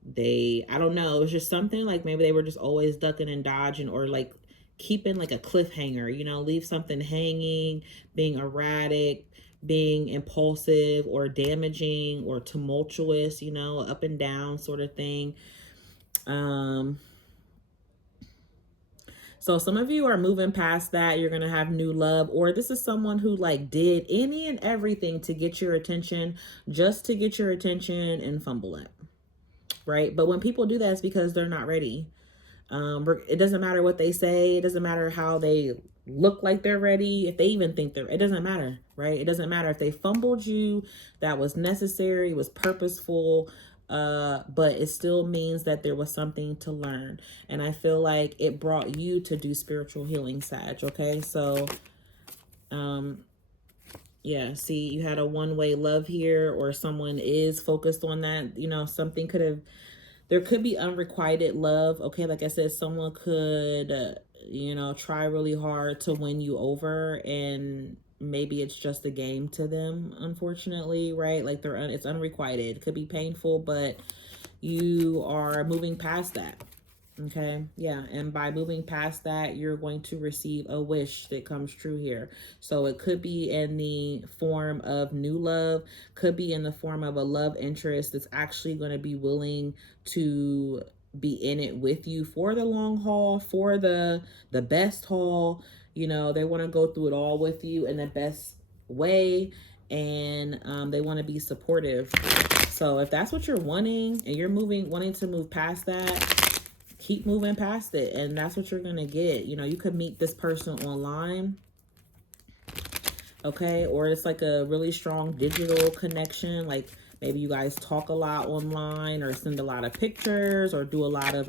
I don't know, it was just something like maybe they were just always ducking and dodging, or like keeping like a cliffhanger, you know, leave something hanging, being erratic, being impulsive or damaging or tumultuous, you know, up and down sort of thing. So some of you are moving past that. You're going to have new love, or this is someone who like did any and everything to get your attention, just to get your attention and fumble it. Right? But when people do that, it's because they're not ready. It doesn't matter what they say. It doesn't matter how they look like they're ready. If they even think it doesn't matter, right? It doesn't matter if they fumbled you. That was necessary. It was purposeful. But it still means that there was something to learn. And I feel like it brought you to do spiritual healing, Sag. Okay. So, yeah, see, you had a one-way love here, or someone is focused on that. You know, something there could be unrequited love. Okay. Like I said, someone could, you know, try really hard to win you over, and maybe it's just a game to them, unfortunately, right? Like it's unrequited. It could be painful, but you are moving past that. Okay, yeah, and by moving past that, you're going to receive a wish that comes true here. So it could be in the form of new love, could be in the form of a love interest that's actually going to be willing to be in it with you for the long haul, for the best haul. You know, they want to go through it all with you in the best way, and they want to be supportive. So if that's what you're wanting and you're wanting to move past that, keep moving past it, and that's what you're gonna get. You know, you could meet this person online, okay, or it's like a really strong digital connection. Like maybe you guys talk a lot online, or send a lot of pictures, or do a lot of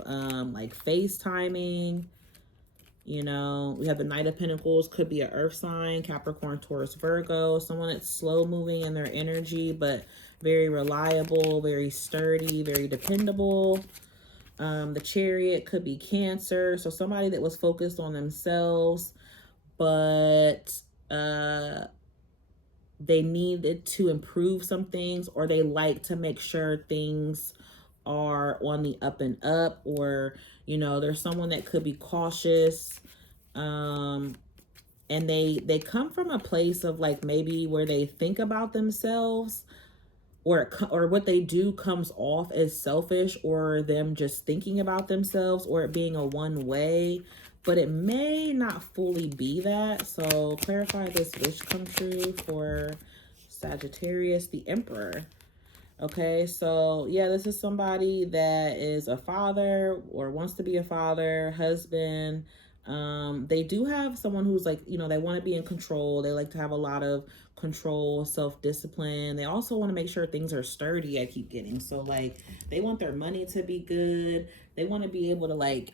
like FaceTiming. You know, we have the Knight of Pentacles, could be an earth sign, Capricorn, Taurus, Virgo, someone that's slow moving in their energy, but very reliable, very sturdy, very dependable. The Chariot could be Cancer. So somebody that was focused on themselves, but they needed to improve some things, or they like to make sure things are on the up and up, or, you know, there's someone that could be cautious. And they come from a place of like maybe where they think about themselves, or what they do comes off as selfish, or them just thinking about themselves, or it being a one way, but it may not fully be that. So clarify this wish come true for Sagittarius, the Emperor. Okay, so yeah, this is somebody that is a father or wants to be a father, husband. They do have someone who's like, you know, they want to be in control. They like to have a lot of control, self-discipline. They also want to make sure things are sturdy, I keep getting. So like they want their money to be good. They want to be able to like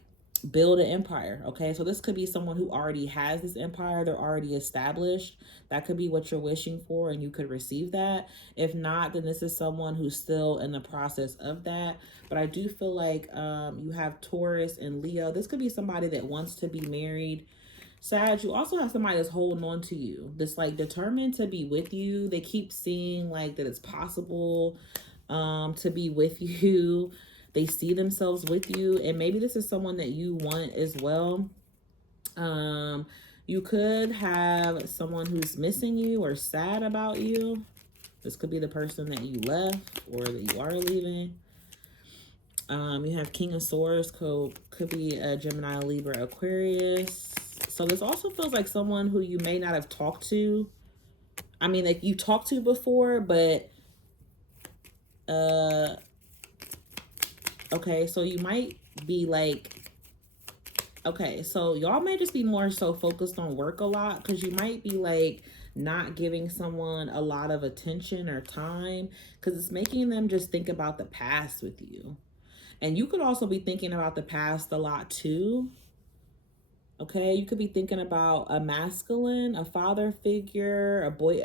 build an empire. Okay, so this could be someone who already has this empire. They're already established. That could be what you're wishing for, and you could receive that. If not, then this is someone who's still in the process of that. But I do feel like you have Taurus and Leo. This could be somebody that wants to be married. Sag, you also have somebody that's holding on to you, that's like determined to be with you. They keep seeing like that it's possible to be with you. They see themselves with you, and maybe this is someone that you want as well. You could have someone who's missing you or sad about you. This could be the person that you left or that you are leaving. You have King of Swords, could be a Gemini, Libra, Aquarius. So this also feels like someone who you may not have talked to. I mean, like you talked to before, but okay, so you might be like, okay, so y'all may just be more so focused on work a lot, because you might be like not giving someone a lot of attention or time, because it's making them just think about the past with you. And you could also be thinking about the past a lot too. Okay, you could be thinking about a masculine, a father figure, a boy,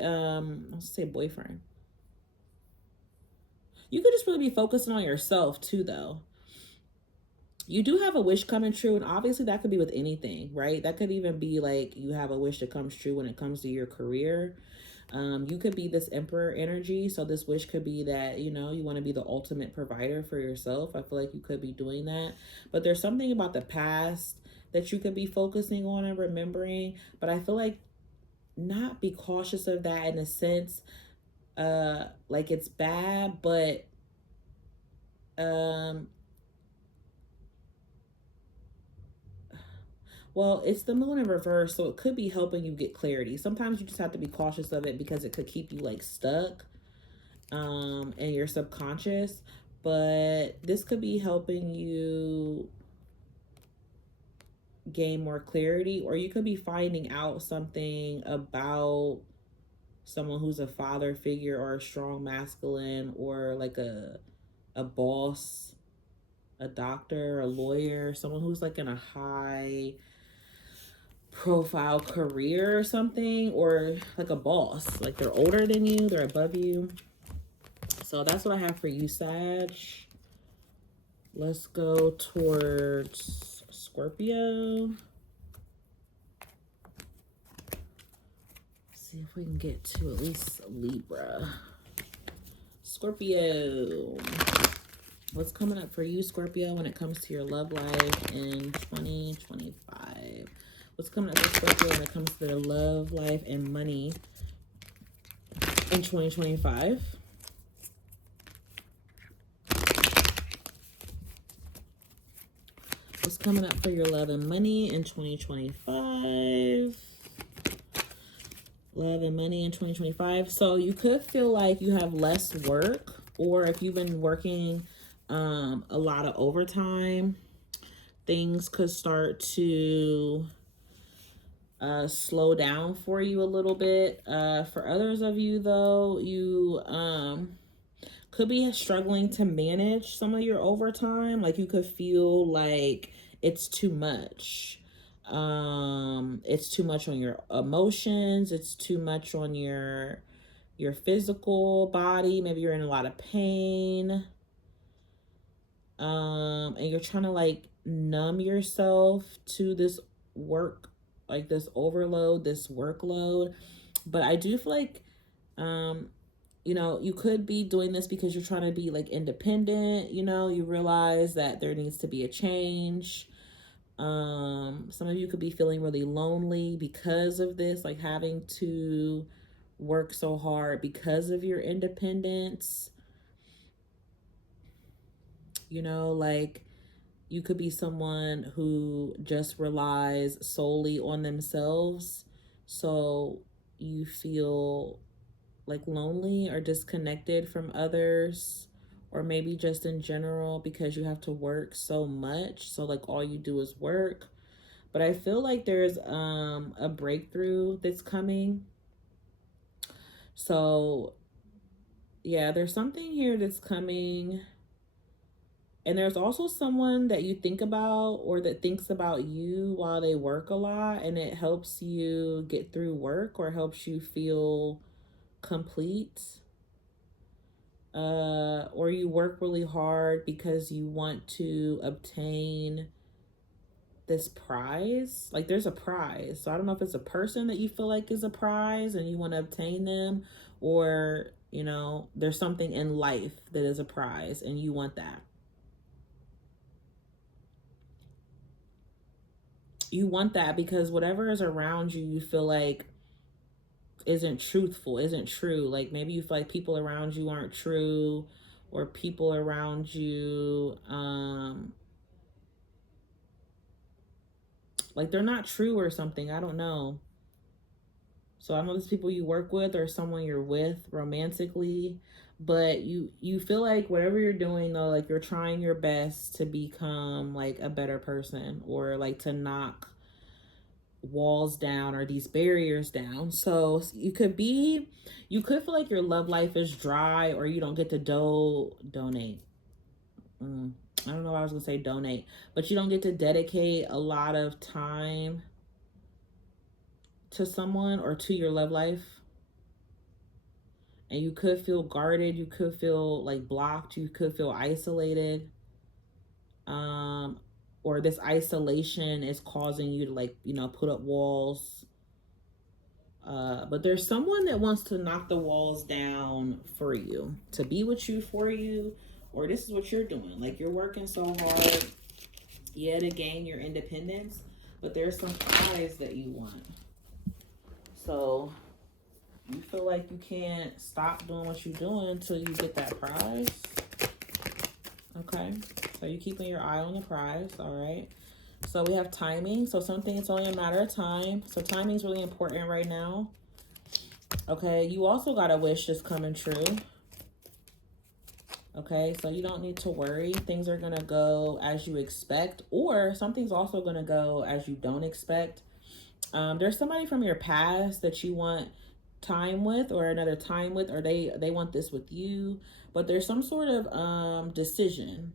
let's say boyfriend. You could just really be focusing on yourself too, though. You do have a wish coming true, and obviously that could be with anything, right? That could even be like you have a wish that comes true when it comes to your career. You could be this Emperor energy, so this wish could be that, you know, you want to be the ultimate provider for yourself. I feel like you could be doing that, but there's something about the past that you could be focusing on and remembering. But I feel like not be cautious of that in a sense, like it's bad, but well, it's the moon in reverse, so it could be helping you get clarity. Sometimes you just have to be cautious of it because it could keep you like stuck in your subconscious. But this could be helping you gain more clarity, or you could be finding out something about someone who's a father figure or a strong masculine, or like a boss, a doctor, a lawyer, someone who's like in a high profile career or something, or like a boss, like they're older than you, they're above you. So that's what I have for you, Sag. Let's go towards Scorpio. See if we can get to at least Libra. Scorpio, what's coming up for you, Scorpio, when it comes to your love life in 2025? What's coming up for Scorpio when it comes to their love life and money in 2025? What's coming up for your love and money in 2025? Love and money in 2025. So you could feel like you have less work, or if you've been working a lot of overtime, things could start to slow down for you a little bit. For others of you, though, you could be struggling to manage some of your overtime. Like you could feel like it's too much. It's too much on your emotions. It's too much on your physical body. Maybe you're in a lot of pain. And you're trying to like numb yourself to this work, like this overload, this workload. But I do feel like, you know, you could be doing this because you're trying to be like independent. You know, you realize that there needs to be a change. Some of you could be feeling really lonely because of this, like having to work so hard because of your independence. You know, like you could be someone who just relies solely on themselves. So you feel like lonely or disconnected from others, or maybe just in general because you have to work so much. So like all you do is work. But I feel like there's a breakthrough that's coming. So yeah, there's something here that's coming. And there's also someone that you think about or that thinks about you while they work a lot, and it helps you get through work or helps you feel complete. Or you work really hard because you want to obtain this prize. Like there's a prize. So I don't know if it's a person that you feel like is a prize and you want to obtain them, or, you know, there's something in life that is a prize and you want that. You want that because whatever is around you, you feel like isn't truthful, isn't true. Like maybe you feel like people around you aren't true, or people around you, like they're not true or something. I don't know. So I know these people you work with or someone you're with romantically, but you feel like whatever you're doing though, like you're trying your best to become like a better person, or like to knock walls down or these barriers down. So you could feel like your love life is dry, or you don't get to donate. I don't know why I was gonna say donate, but you don't get to dedicate a lot of time to someone or to your love life. And you could feel guarded, you could feel like blocked, you could feel isolated. Or this isolation is causing you to like, you know, put up walls. But there's someone that wants to knock the walls down for you, to be with you, for you, or this is what you're doing. Like you're working so hard, yeah, to gain your independence, but there's some prize that you want. So you feel like you can't stop doing what you're doing until you get that prize. Okay, so you're keeping your eye on the prize. All right. So we have timing. So something, it's only a matter of time. So timing is really important right now. Okay, you also got a wish that's coming true. Okay, so you don't need to worry. Things are going to go as you expect, or something's also going to go as you don't expect. There's somebody from your past that you want time with, or another time with, or they want this with you, but there's some sort of decision.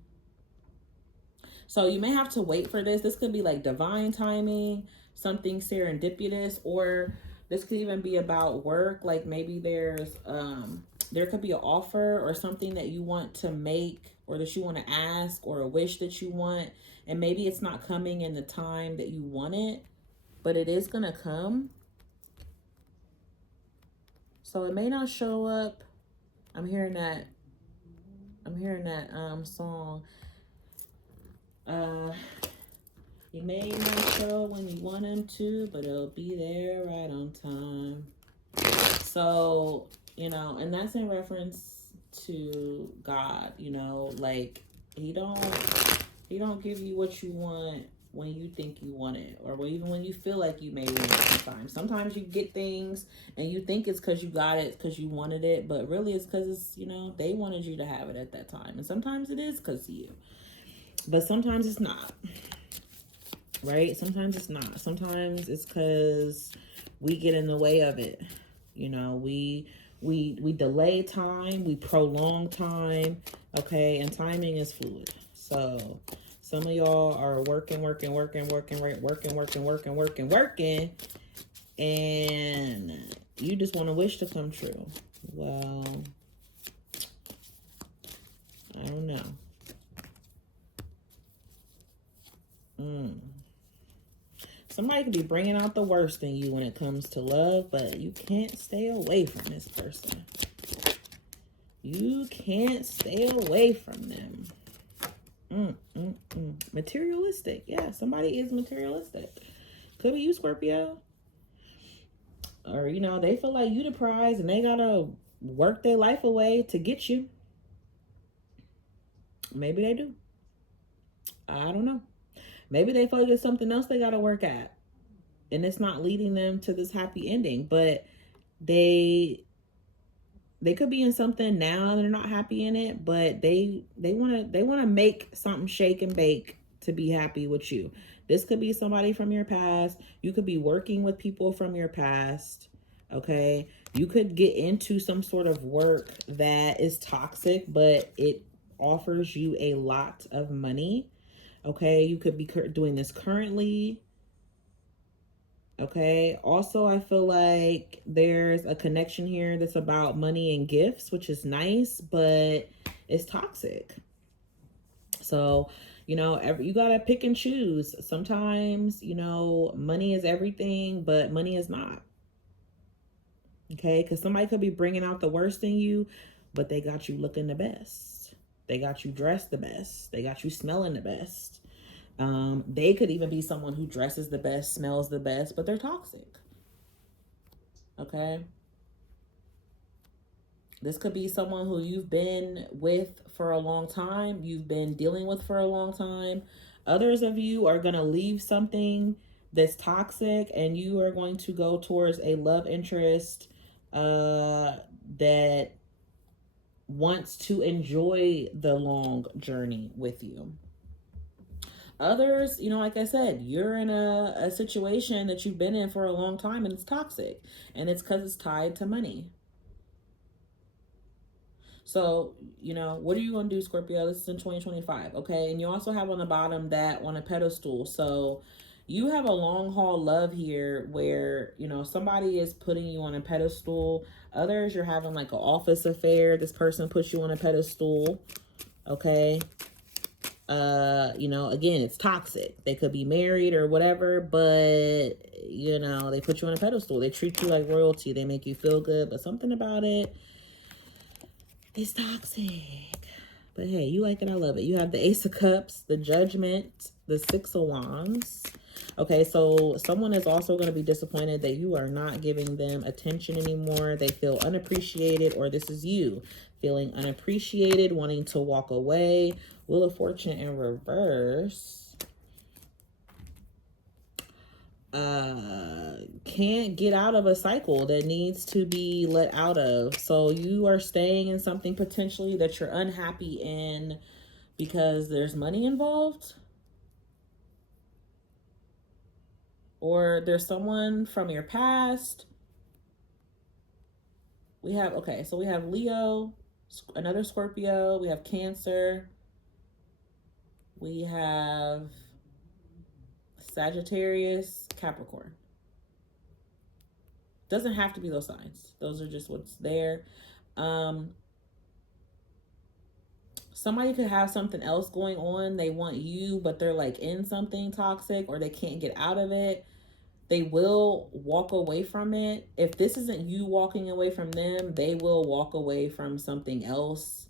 So you may have to wait for this. This could be like divine timing, something serendipitous, or this could even be about work. Like maybe there could be an offer or something that you want to make, or that you want to ask, or a wish that you want, and maybe it's not coming in the time that you want it, but it is gonna come. So it may not show up. I'm hearing that song. He may not show when you want him to, but it'll be there right on time. So, you know, and that's in reference to God, you know, like he don't give you what you want when you think you want it, or even when you feel like you may want it sometimes. Sometimes you get things and you think it's because you got it, because you wanted it, but really it's because it's, you know, they wanted you to have it at that time. And sometimes it is because of you, but sometimes it's not. Right? Sometimes it's not. Sometimes it's because we get in the way of it. You know, we delay time, we prolong time, okay? And timing is fluid. So some of y'all are working, and you just want a wish to come true. Well, I don't know. somebody could be bringing out the worst in you when it comes to love, but you can't stay away from this person. You can't stay away from them. Materialistic. Yeah, somebody is materialistic. Could be you, Scorpio. Or, you know, they feel like you the prize and they gotta work their life away to get you. Maybe they do. I don't know. Maybe they feel like it's something else they gotta work at. And it's not leading them to this happy ending. But they could be in something now and they're not happy in it, but they wanna make something shake and bake to be happy with you. This could be somebody from your past. You could be working with people from your past. Okay. You could get into some sort of work that is toxic, but it offers you a lot of money. Okay. You could be doing this currently. Okay. Also, I feel like there's a connection here that's about money and gifts, which is nice, but it's toxic. So, you know, you got to pick and choose. Sometimes, you know, money is everything, but money is not. Okay. Because somebody could be bringing out the worst in you, but they got you looking the best. They got you dressed the best. They got you smelling the best. They could even be someone who dresses the best, smells the best, but they're toxic. Okay. This could be someone who you've been with for a long time. You've been dealing with for a long time. Others of you are going to leave something that's toxic and you are going to go towards a love interest that wants to enjoy the long journey with you. Others, you know, like I said, you're in a situation that you've been in for a long time and it's toxic. And it's because it's tied to money. So, you know, what are you going to do, Scorpio? This is in 2025, okay? And you also have on the bottom that on a pedestal. So you have a long haul love here where, you know, somebody is putting you on a pedestal. Others, you're having like an office affair. This person puts you on a pedestal, okay? You know, again, it's toxic. They could be married or whatever, but, you know, they put you on a pedestal. They treat you like royalty. They make you feel good, but something about it is toxic. But hey, you like it, I love it. You have the Ace of Cups, the Judgment, the Six of Wands. Okay, so someone is also going to be disappointed that you are not giving them attention anymore. They feel unappreciated, or this is you feeling unappreciated, wanting to walk away. Wheel of Fortune in reverse. Can't get out of a cycle that needs to be let out of. So you are staying in something potentially that you're unhappy in because there's money involved. Or there's someone from your past. We have, okay, so we have Leo, another Scorpio, we have Cancer, we have Sagittarius, Capricorn. Doesn't have to be those signs. Those are just what's there. Somebody could have something else going on. They want you, but they're like in something toxic or they can't get out of it. They will walk away from it. If this isn't you walking away from them, they will walk away from something else.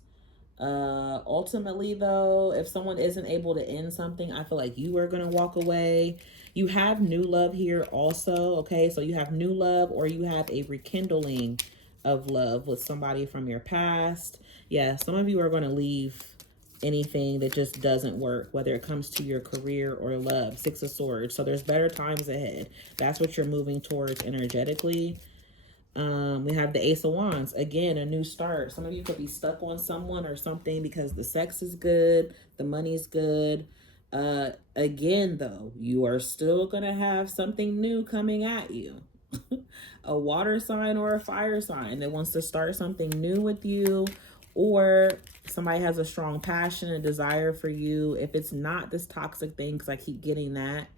Ultimately, though, if someone isn't able to end something, I feel like you are going to walk away. You have new love here also, okay? So you have new love or you have a rekindling of love with somebody from your past. Yeah, some of you are going to leave anything that just doesn't work, whether it comes to your career or love. Six of Swords. So there's better times ahead. That's what you're moving towards energetically. We have the Ace of Wands. Again, a new start. Some of you could be stuck on someone or something because the sex is good, the money's good. Again, though, you are still going to have something new coming at you. A water sign or a fire sign that wants to start something new with you, or somebody has a strong passion and desire for you. If it's not this toxic thing, because I keep getting that,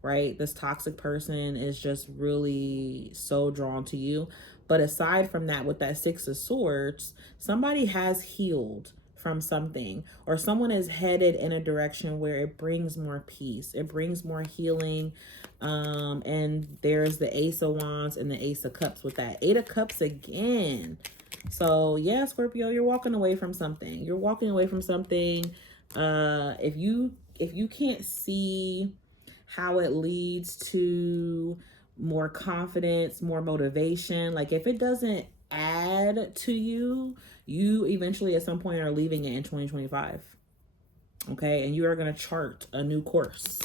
right? This toxic person is just really so drawn to you. But aside from that, with that Six of Swords, somebody has healed from something, or someone is headed in a direction where it brings more peace, it brings more healing. And there's the Ace of Wands and the Ace of Cups with that 8 of Cups again. So yeah, Scorpio, you're walking away from something. You're walking away from something. If you can't see how it leads to more confidence, more motivation, like if it doesn't add to you, you eventually at some point are leaving it in 2025. Okay, and you are going to chart a new course.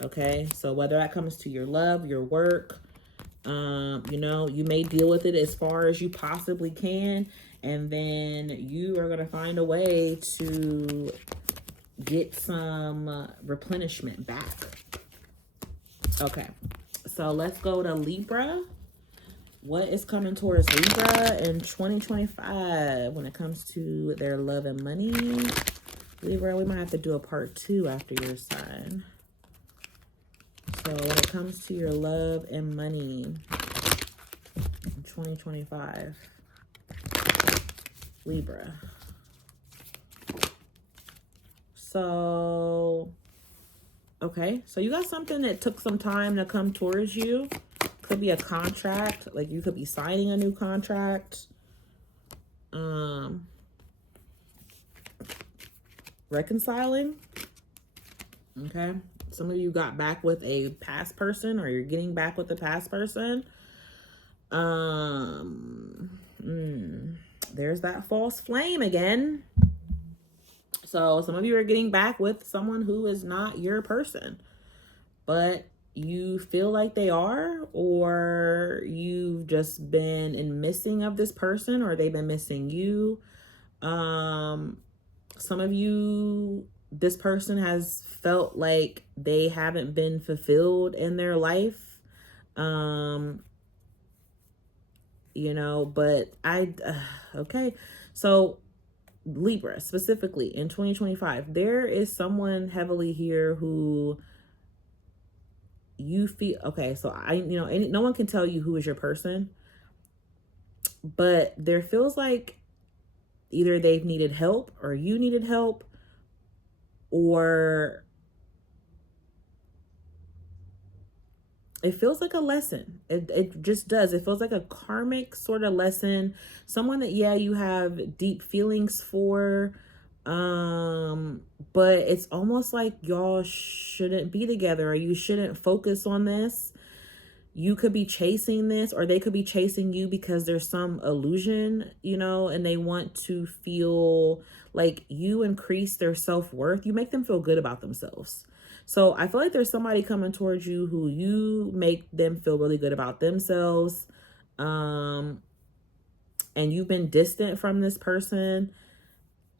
Okay, so whether that comes to your love, your work, you know, you may deal with it as far as you possibly can, and then you are going to find a way to get some replenishment back. Okay, so let's go to Libra. What is coming towards Libra in 2025 when it comes to their love and money? Libra, we might have to do a part 2 after your sign. So when it comes to your love and money in 2025, Libra. So, okay. So you got something that took some time to come towards you. Could be a contract. Like you could be signing a new contract. Reconciling. Okay. Some of you got back with a past person, or you're getting back with a past person. There's that false flame again. So some of you are getting back with someone who is not your person, but you feel like they are, or you've just been in missing of this person, or they've been missing you. Some of you, this person has felt like they haven't been fulfilled in their life. You know, but okay. So Libra specifically in 2025, there is someone heavily here who you feel, okay, so no one can tell you who is your person, but there feels like either they've needed help, or you needed help, or it feels like a lesson. It just does. It feels like a karmic sort of lesson. Someone that, yeah, you have deep feelings for, but it's almost like y'all shouldn't be together, or you shouldn't focus on this. You could be chasing this, or they could be chasing you because there's some illusion, you know, and they want to feel like you increase their self-worth. You make them feel good about themselves. So I feel like there's somebody coming towards you who you make them feel really good about themselves. And you've been distant from this person,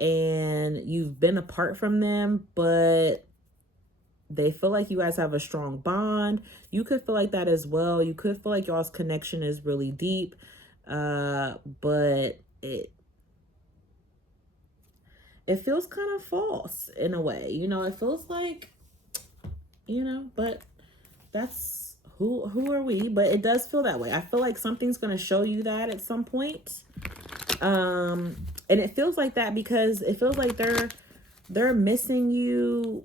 and you've been apart from them, but they feel like you guys have a strong bond. You could feel like that as well. You could feel like y'all's connection is really deep, but it feels kind of false in a way. You know, it feels like, you know, but that's who are we? But it does feel that way. I feel like something's going to show you that at some point. And it feels like that because it feels like they're missing you,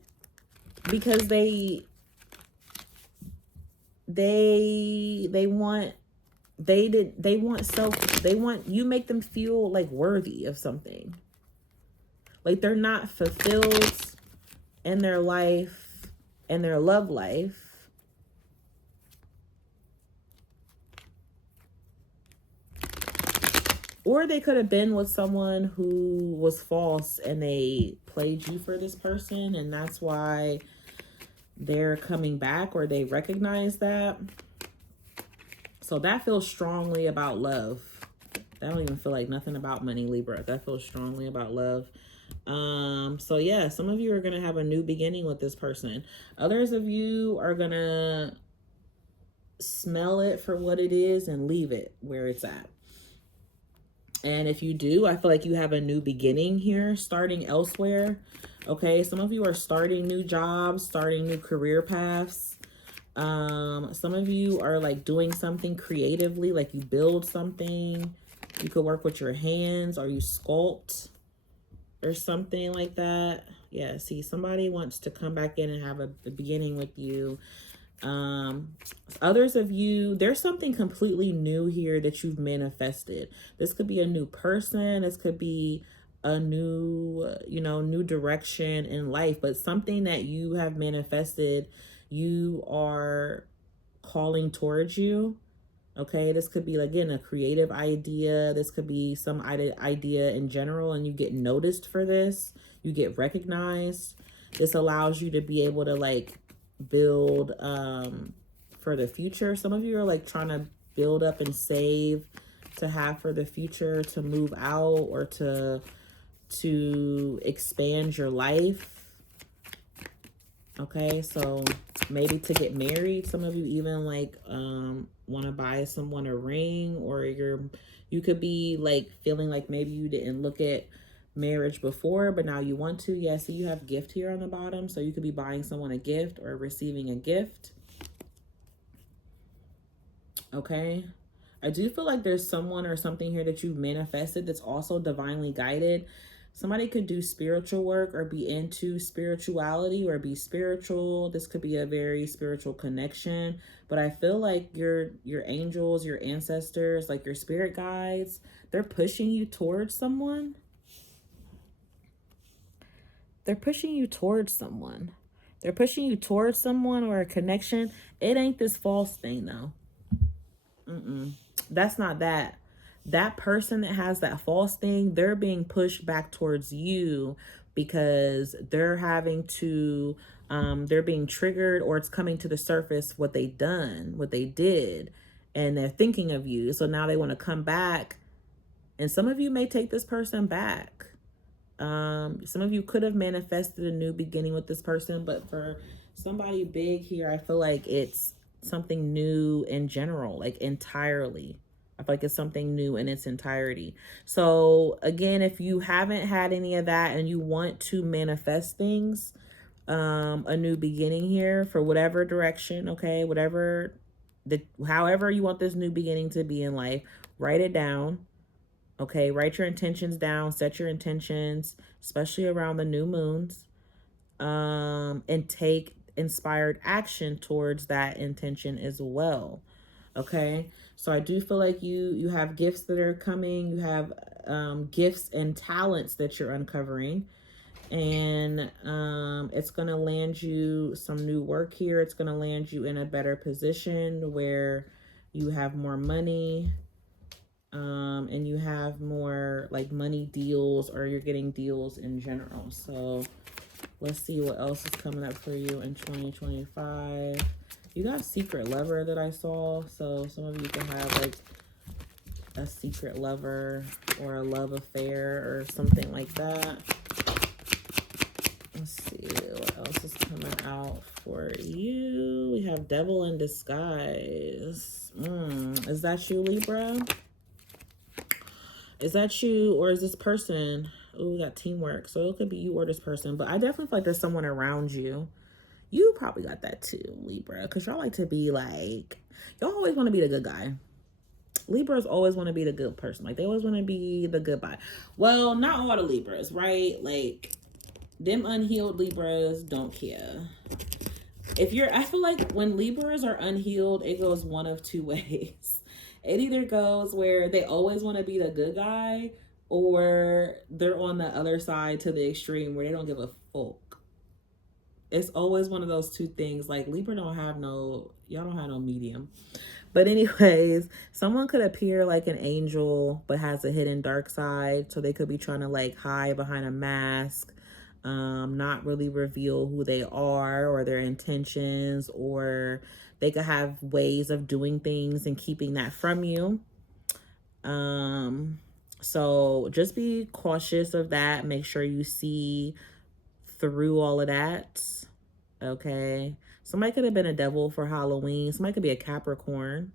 because they want you make them feel like worthy of something. Like they're not fulfilled in their life, in their love life. Or they could have been with someone who was false and they played you for this person, and that's why they're coming back, or they recognize that. So that feels strongly about love. That don't even feel like nothing about money, Libra. That feels strongly about love. So yeah, some of you are going to have a new beginning with this person. Others of you are going to smell it for what it is and leave it where it's at. And if you do, I feel like you have a new beginning here, starting elsewhere. Okay, some of you are starting new jobs, starting new career paths. Some of you are like doing something creatively, like you build something. You could work with your hands, or you sculpt, or something like that. Yeah, see, somebody wants to come back in and have a beginning with you. Others of you, there's something completely new here that you've manifested. This could be a new person. This could be a new, new direction in life, but something that you have manifested, you are calling towards you. Okay, this could be, again, a creative idea. This could be some idea in general, and you get noticed for this. You get recognized. This allows you to be able to like build for the future. Some of you are like trying to build up and save to have for the future, to move out or to expand your life. Okay, so maybe to get married. Some of you even like want to buy someone a ring, or you could be like feeling like maybe you didn't look at marriage before, but now you want to. Yeah, so you have gift here on the bottom, so you could be buying someone a gift or receiving a gift. Okay, I do feel like there's someone or something here that you've manifested that's also divinely guided. Somebody could do spiritual work or be into spirituality or be spiritual. This could be a very spiritual connection. But I feel like your angels, your ancestors, like your spirit guides, they're pushing you towards someone. They're pushing you towards someone. They're pushing you towards someone or a connection. It ain't this false thing, though. That's not that. That person that has that false thing, they're being pushed back towards you because they're having to, they're being triggered, or it's coming to the surface what they done, what they did, and they're thinking of you. So now they want to come back, and some of you may take this person back. Some of you could have manifested a new beginning with this person, but for somebody big here, I feel like it's something new in general, like entirely. I feel like it's something new in its entirety. So again, if you haven't had any of that and you want to manifest things, a new beginning here for whatever direction, okay, however you want this new beginning to be in life, write it down. Okay, write your intentions down, set your intentions, especially around the new moons, and take inspired action towards that intention as well. Okay, so I do feel like you have gifts that are coming. You have gifts and talents that you're uncovering, and it's going to land you some new work here. It's going to land you in a better position where you have more money, and you have more like money deals, or you're getting deals in general. So let's see what else is coming up for you in 2025. You got secret lover that I saw. So some of you can have like a secret lover or a love affair or something like that. Let's see what else is coming out for you. We have devil in disguise. Is that you, Libra? Is that you, or is this person? Oh, we got teamwork. So it could be you or this person. But I definitely feel like there's someone around you. You probably got that too, Libra. Because y'all like to be like, y'all always want to be the good guy. Libras always want to be the good person. Like, they always want to be the good guy. Well, not all the Libras, right? Like, them unhealed Libras don't care. I feel like when Libras are unhealed, it goes one of two ways. It either goes where they always want to be the good guy, or they're on the other side to the extreme where they don't give a fuck. It's always one of those two things. Like, Libra y'all don't have no medium. But anyways, someone could appear like an angel but has a hidden dark side. So they could be trying to like hide behind a mask, not really reveal who they are or their intentions, or they could have ways of doing things and keeping that from you. So just be cautious of that. Make sure you see through all of that. Okay. Somebody could have been a devil for Halloween. Somebody could be a Capricorn.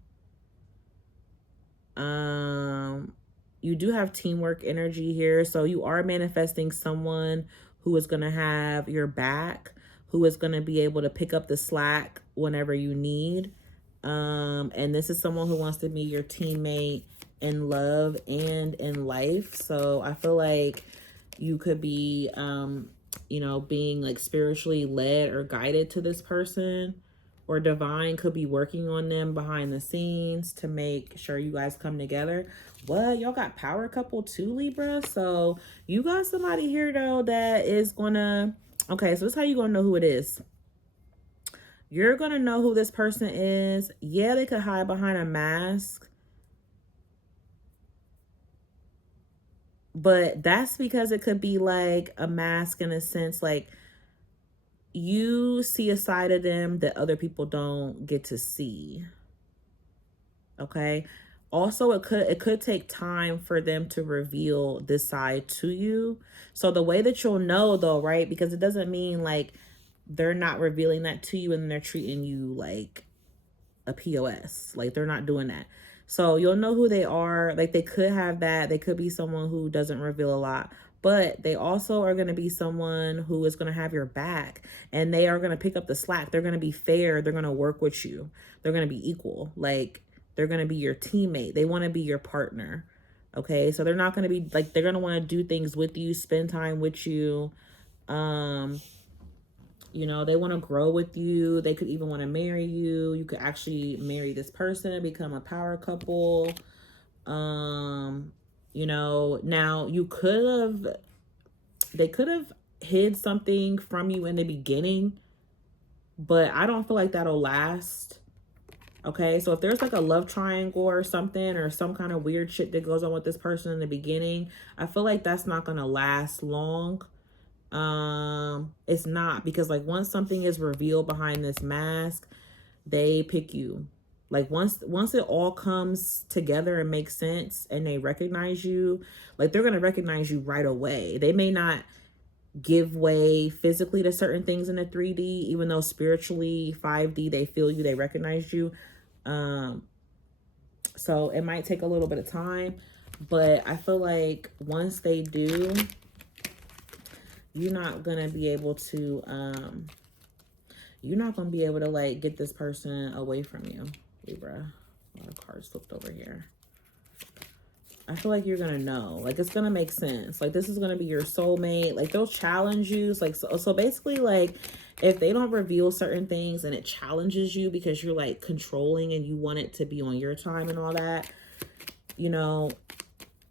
You do have teamwork energy here. So you are manifesting someone who is going to have your back, who is going to be able to pick up the slack whenever you need. And this is someone who wants to be your teammate in love and in life. So I feel like You could be, you know, being like spiritually led or guided to this person, or divine could be working on them behind the scenes to make sure you guys come together. What? Y'all got power couple too, Libra? So you got somebody here though that is gonna, okay, so this is how you gonna know who it is. You're gonna know who this person is. Yeah, they could hide behind a mask, but that's because it could be like a mask in a sense, like you see a side of them that other people don't get to see. Okay. Also, it could take time for them to reveal this side to you. So the way that you'll know though, right? Because it doesn't mean like they're not revealing that to you and they're treating you like a POS. Like they're not doing that. So you'll know who they are. Like they could have that. They could be someone who doesn't reveal a lot, but they also are going to be someone who is going to have your back, and they are going to pick up the slack. They're going to be fair. They're going to work with you. They're going to be equal. Like they're going to be your teammate. They want to be your partner. Okay. So they're not going to be like, they're going to want to do things with you, spend time with you. You know, they want to grow with you. They could even want to marry you. You could actually marry this person, become a power couple. You know, now they could have hid something from you in the beginning, but I don't feel like that'll last. Okay, so if there's like a love triangle or something, or some kind of weird shit that goes on with this person in the beginning, I feel like that's not gonna last long. It's not, because like once something is revealed behind this mask, they pick you. Like once it all comes together and makes sense and they recognize you, like they're gonna recognize you right away. They may not give way physically to certain things in the 3D, even though spiritually 5D they feel you, they recognize you. So it might take a little bit of time, but I feel like once they do, you're not gonna be able to like get this person away from you, Libra. A lot of cards flipped over here. I feel like you're gonna know, like it's gonna make sense. Like this is gonna be your soulmate. Like they'll challenge you. Like so basically, like if they don't reveal certain things and it challenges you because you're like controlling and you want it to be on your time and all that, you know,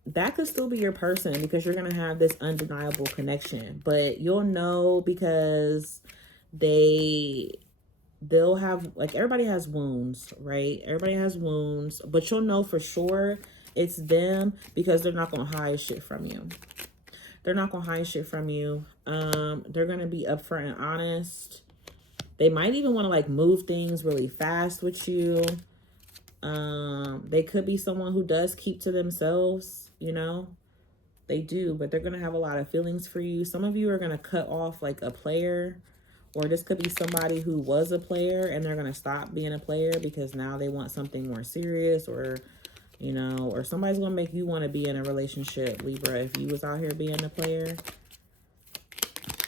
that could still be your person, because you're gonna have this undeniable connection. But you'll know because they'll have, like, everybody has wounds, right? Everybody has wounds, but you'll know for sure it's them because they're not gonna hide shit from you. They're not gonna hide shit from you. They're gonna be upfront and honest. They might even want to like move things really fast with you. They could be someone who does keep to themselves, you know. They do, but they're gonna have a lot of feelings for you. Some of you are gonna cut off like a player, or this could be somebody who was a player and they're gonna stop being a player because now they want something more serious, or you know, or somebody's gonna make you want to be in a relationship, Libra, if you was out here being a player.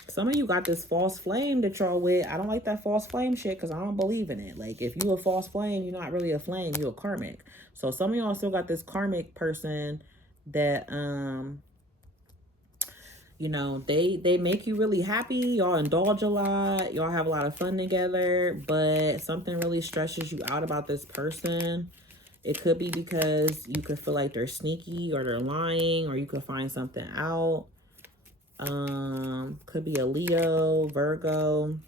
Some of you got this false flame that y'all with. I don't like that false flame shit because I don't believe in it. Like, if you a false flame, you're not really a flame, you're a karmic. So some of y'all still got this karmic person that, you know, they make you really happy. Y'all indulge a lot. Y'all have a lot of fun together, but something really stresses you out about this person. It could be because you could feel like they're sneaky or they're lying, or you could find something out. Could be a Leo, Virgo.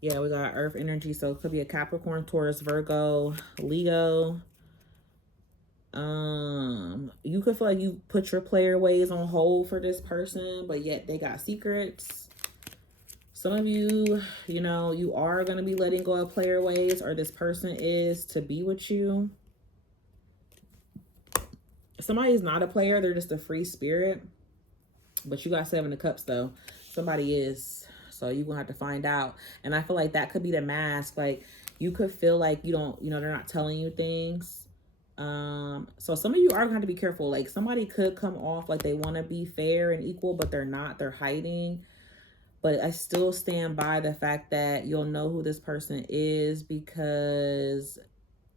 Yeah, we got earth energy, so it could be a Capricorn, Taurus, Virgo, Leo. You could feel like you put your player ways on hold for this person, but yet they got secrets. Some of you, you know, you are going to be letting go of player ways, or this person is, to be with you. Somebody's not a player, they're just a free spirit. But you got 7 of Cups though. Somebody is. So you're going to have to find out. And I feel like that could be the mask. Like, you could feel like you don't, you know, they're not telling you things. So some of you are going to have to be careful. Like, somebody could come off like they want to be fair and equal, but they're not. They're hiding. But I still stand by the fact that you'll know who this person is because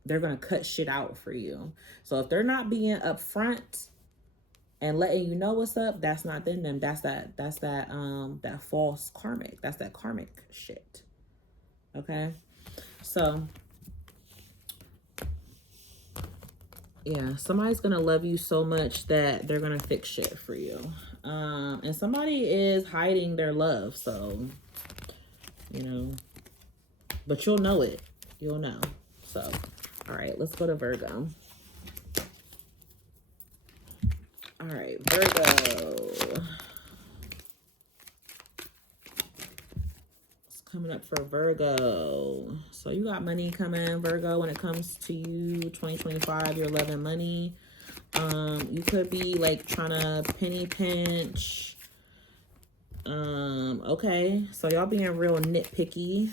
they're going to cut shit out for you. So if they're not being upfront, and letting you know what's up, that's not them. That's that that false karmic. That's that karmic shit. Okay? So yeah, somebody's gonna love you so much that they're gonna fix shit for you. And somebody is hiding their love, so you know, but you'll know it. You'll know. So, all right, let's go to Virgo. All right, Virgo. What's coming up for Virgo? So you got money coming, Virgo, when it comes to you, 2025, you're loving money. You could be like trying to penny pinch. Okay, so y'all being real nitpicky.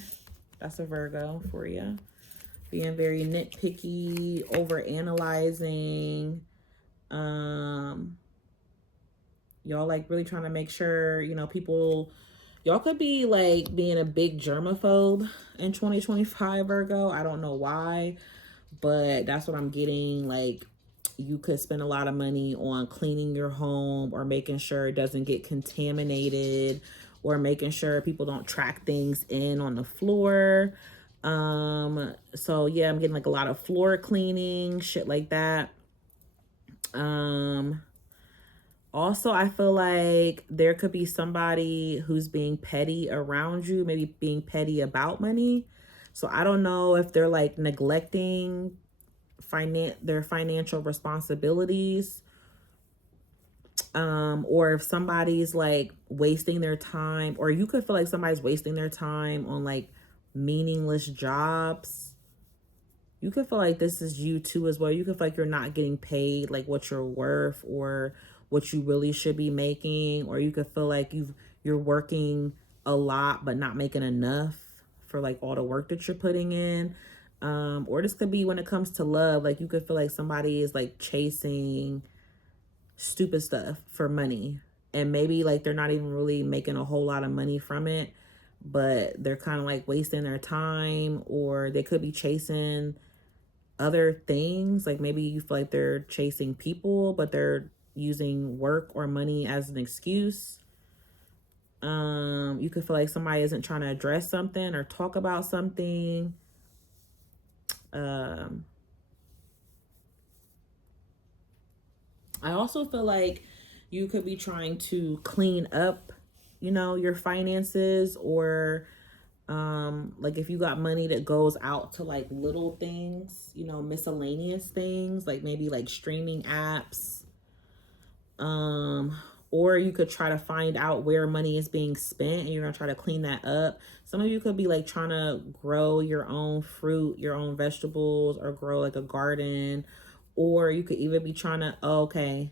That's a Virgo for you. Being very nitpicky, over analyzing. Y'all like really trying to make sure, you know, people, y'all could be like being a big germaphobe in 2025, Virgo. I don't know why, but that's what I'm getting. Like, you could spend a lot of money on cleaning your home or making sure it doesn't get contaminated, or making sure people don't track things in on the floor. So yeah, I'm getting like a lot of floor cleaning, shit like that. Also, I feel like there could be somebody who's being petty around you, maybe being petty about money. So I don't know if they're like neglecting their financial responsibilities, or if somebody's like wasting their time, or you could feel like somebody's wasting their time on like meaningless jobs. You could feel like this is you too as well. You could feel like you're not getting paid like what you're worth or what you really should be making, or you could feel like you're working a lot but not making enough for like all the work that you're putting in. Or this could be when it comes to love, like you could feel like somebody is like chasing stupid stuff for money, and maybe like they're not even really making a whole lot of money from it, but they're kind of like wasting their time, or they could be chasing other things. Like maybe you feel like they're chasing people, but they're using work or money as an excuse. You could feel like somebody isn't trying to address something or talk about something. I also feel like you could be trying to clean up, you know, your finances, or like if you got money that goes out to like little things, you know, miscellaneous things, like maybe like streaming apps. Or you could try to find out where money is being spent and you're gonna try to clean that up. Some of you could be like trying to grow your own fruit, your own vegetables, or grow like a garden. Or you could even be trying to, oh, okay.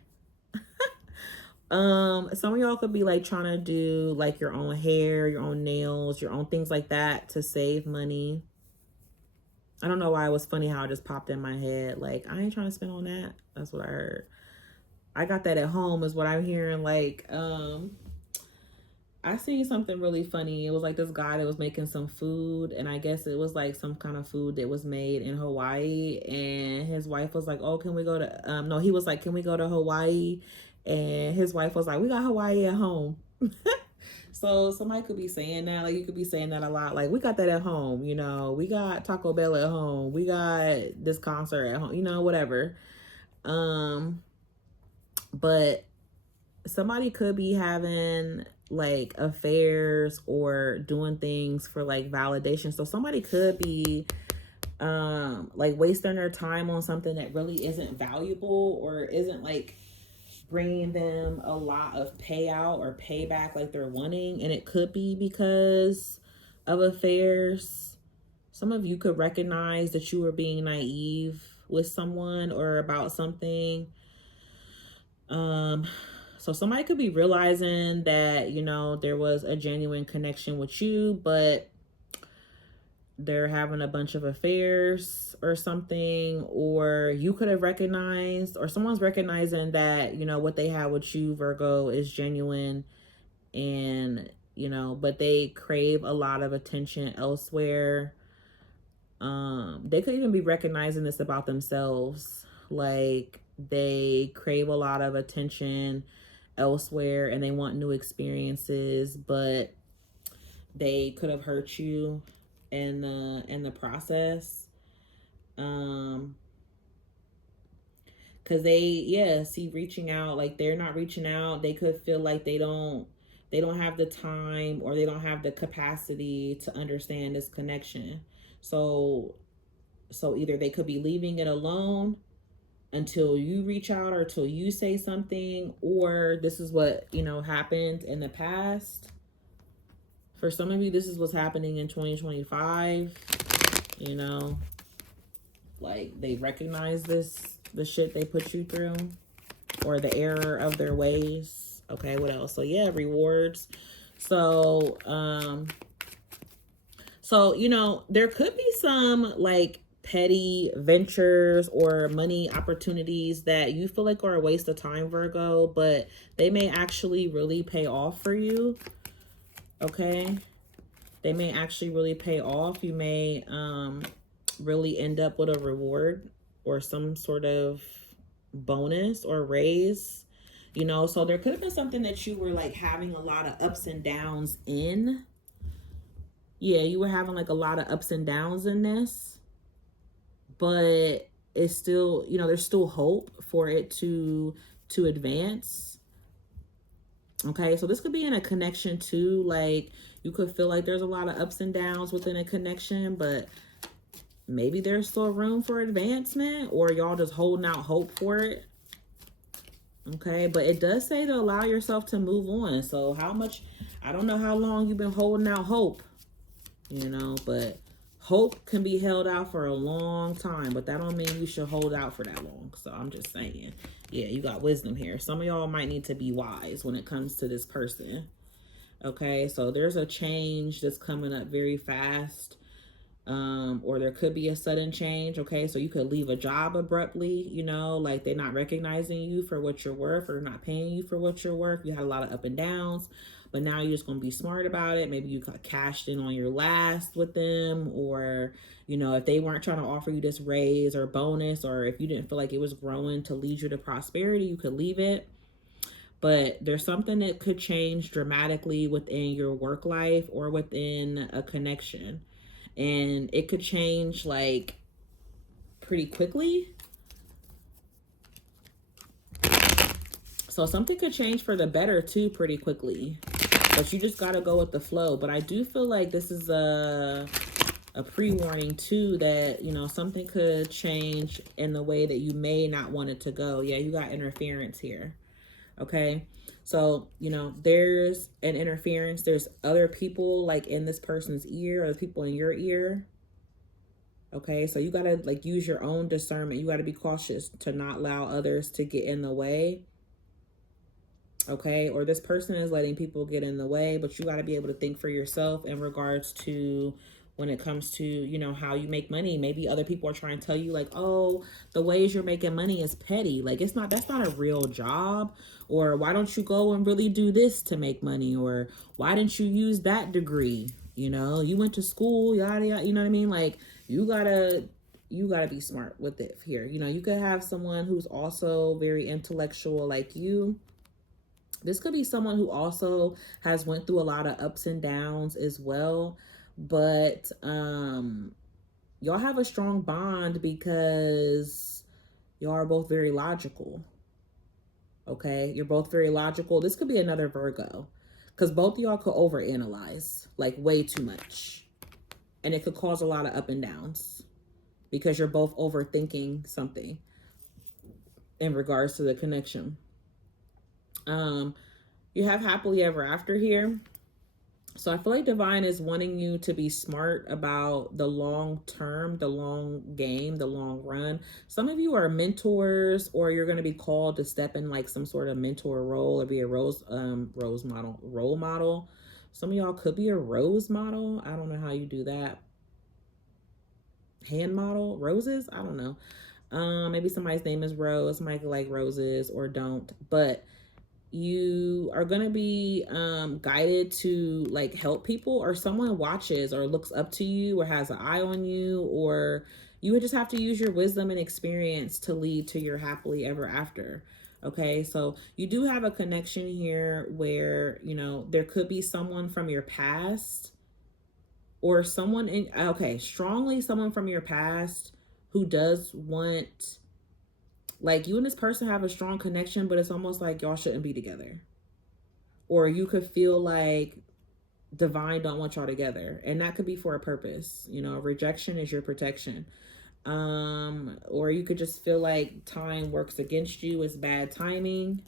Some of y'all could be like trying to do like your own hair, your own nails, your own things like that to save money. I don't know why it was funny how it just popped in my head. Like, I ain't trying to spend on that. That's what I heard. I got that at home is what I'm hearing. Like, I seen something really funny. It was like this guy that was making some food, and I guess it was like some kind of food that was made in Hawaii, and his wife was like, oh, can we go to no, he was like, can we go to Hawaii? And his wife was like, we got Hawaii at home. So somebody could be saying that, like you could be saying that a lot, like we got that at home, you know, we got Taco Bell at home, we got this concert at home, you know, whatever. But somebody could be having like affairs or doing things for like validation. So somebody could be like wasting their time on something that really isn't valuable or isn't like bringing them a lot of payout or payback like they're wanting. And it could be because of affairs. Some of you could recognize that you were being naive with someone or about something. So somebody could be realizing that, you know, there was a genuine connection with you, but they're having a bunch of affairs or something. Or you could have recognized, or someone's recognizing that, you know, what they have with you, Virgo, is genuine, and, you know, but they crave a lot of attention elsewhere. They could even be recognizing this about themselves. Like, they crave a lot of attention elsewhere and they want new experiences, but they could have hurt you in the process. Because they see reaching out, like they're not reaching out. They could feel like they don't have the time or they don't have the capacity to understand this connection. So either they could be leaving it alone until you reach out or until you say something, or this is what happened in the past. For some of you, this is what's happening in 2025. Like they recognize the shit they put you through, or the error of their ways. Okay, what else? So yeah, rewards. So there could be some like petty ventures or money opportunities that you feel like are a waste of time, Virgo, but they may actually really pay off for you. Okay, they may actually really pay off. You may really end up with a reward or some sort of bonus or raise, so there could have been something that you were like having a lot of ups and downs in. Yeah, you were having like a lot of ups and downs in this, but it's still, there's still hope for it to advance. Okay, so this could be in a connection too. Like you could feel like there's a lot of ups and downs within a connection, but maybe there's still room for advancement, or y'all just holding out hope for it. Okay, but it does say to allow yourself to move on. So how much, I don't know how long you've been holding out hope, but hope can be held out for a long time, but that don't mean you should hold out for that long. So I'm just saying, yeah, you got wisdom here. Some of y'all might need to be wise when it comes to this person. Okay, so there's a change that's coming up very fast. Or there could be a sudden change. Okay, so you could leave a job abruptly, like they're not recognizing you for what you're worth or not paying you for what you're worth. You had a lot of up and downs, but now you're just going to be smart about it. Maybe you got cashed in on your last with them, or if they weren't trying to offer you this raise or bonus, or if you didn't feel like it was growing to lead you to prosperity, you could leave it. But there's something that could change dramatically within your work life or within a connection. And it could change like pretty quickly. So something could change for the better too pretty quickly. But you just got to go with the flow. But I do feel like this is a pre-warning too that, something could change in the way that you may not want it to go. Yeah, you got interference here. Okay, so there's an interference. There's other people like in this person's ear, or people in your ear. Okay, so you gotta like use your own discernment. You gotta be cautious to not allow others to get in the way. Okay, or this person is letting people get in the way, but you gotta be able to think for yourself in regards to when it comes to, how you make money. Maybe other people are trying to tell you like, oh, the ways you're making money is petty. Like that's not a real job. Or why don't you go and really do this to make money? Or why didn't you use that degree? You went to school, yada, yada, you know what I mean? Like you gotta be smart with it here. You could have someone who's also very intellectual like you. This could be someone who also has went through a lot of ups and downs as well. But y'all have a strong bond because y'all are both very logical. Okay, you're both very logical. This could be another Virgo, because both of y'all could overanalyze like way too much, and it could cause a lot of up and downs because you're both overthinking something in regards to the connection. You have happily ever after here. So I feel like divine is wanting you to be smart about the long term, the long game, the long run. Some of you are mentors, or you're going to be called to step in like some sort of mentor role or be a role model. Some of y'all could be a rose model. I don't know how you do that. Hand model roses. I don't know. Maybe somebody's name is Rose. Somebody like roses or don't, but you are going to be guided to like help people, or someone watches or looks up to you or has an eye on you, or You would just have to use your wisdom and experience to lead to your happily ever after. Okay, so you do have a connection here where, you know, there could be someone from your past or someone in, okay, strongly someone from your past who does want, like, you and this person have a strong connection, but it's almost like y'all shouldn't be together. Or you could feel like divine don't want y'all together, and that could be for a purpose. You know, rejection is your protection. Or you could just feel like time works against you, it's bad timing.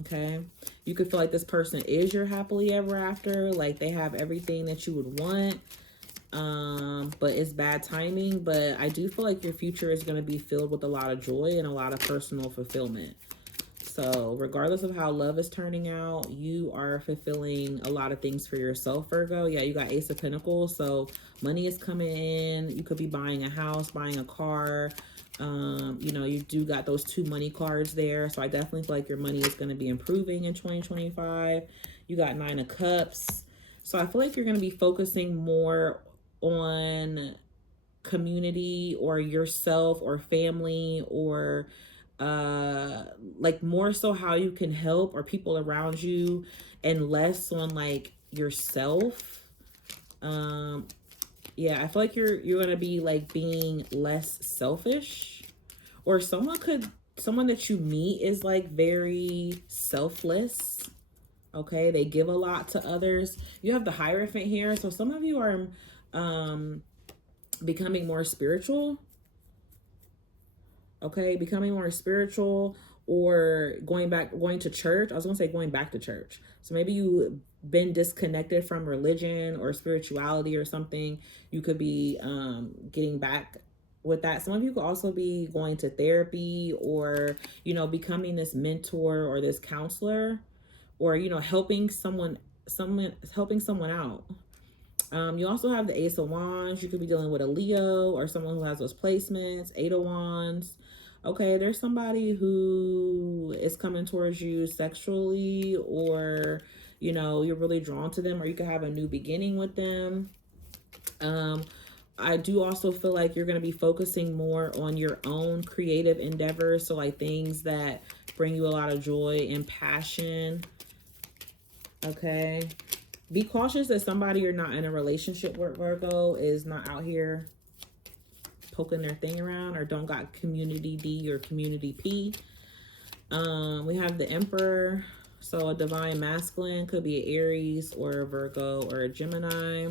Okay, you could feel like this person is your happily ever after, like they have everything that you would want, but it's bad timing. But I do feel like your future is going to be filled with a lot of joy and a lot of personal fulfillment. So regardless of how love is turning out, you are fulfilling a lot of things for yourself, Virgo. Yeah, you got Ace of Pentacles, so money is coming in. You could be buying a house, buying a car. You know, you do got those 2 money cards there. So I definitely feel like your money is going to be improving in 2025. You got 9 of Cups. So I feel like you're going to be focusing more on community or yourself or family, or like more so how you can help or people around you, and less on like yourself. Yeah, I feel like you're gonna be like being less selfish, or someone that you meet is like very selfless. Okay, they give a lot to others. You have the Hierophant here, so some of you are becoming more spiritual. Okay, becoming more spiritual, or going to church. I was gonna say going back to church. So maybe you been disconnected from religion or spirituality or something. You could be getting back with that. Some of you could also be going to therapy, or, you know, becoming this mentor or this counselor, or, you know, helping someone out. You also have the Ace of Wands. You could be dealing with a Leo or someone who has those placements. 8 of Wands. Okay, there's somebody who is coming towards you sexually, or, you know, you're really drawn to them, or you could have a new beginning with them. I do also feel like you're going to be focusing more on your own creative endeavors. So like things that bring you a lot of joy and passion. Okay. Be cautious that somebody you're not in a relationship with, Virgo, is not out here poking their thing around, or don't got community D or community P. We have the Emperor. So a divine masculine could be an Aries or a Virgo or a Gemini.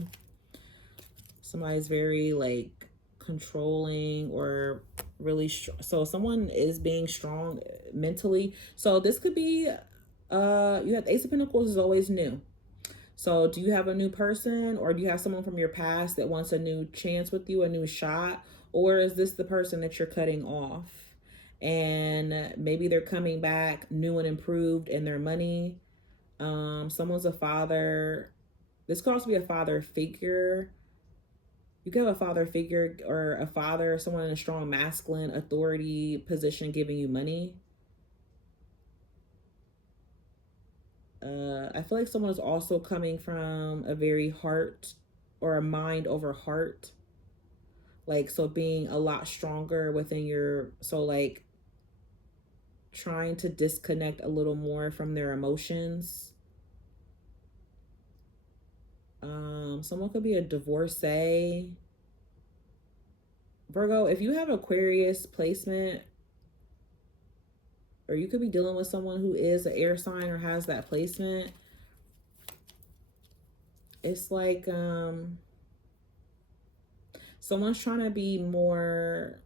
Somebody's very like controlling or really so someone is being strong mentally. So this could be you have Ace of Pentacles is always new. So do you have a new person, or do you have someone from your past that wants a new chance with you, a new shot? Or is this the person that you're cutting off? And maybe they're coming back new and improved in their money. Someone's a father. This could also be a father figure. You could have a father figure or a father, someone in a strong masculine authority position giving you money. I feel like someone is also coming from a very heart or a mind over heart. Like, so being a lot stronger within your, so like trying to disconnect a little more from their emotions. Someone could be a divorcee. Virgo, if you have Aquarius placement, or you could be dealing with someone who is an air sign or has that placement, it's like someone's trying to be more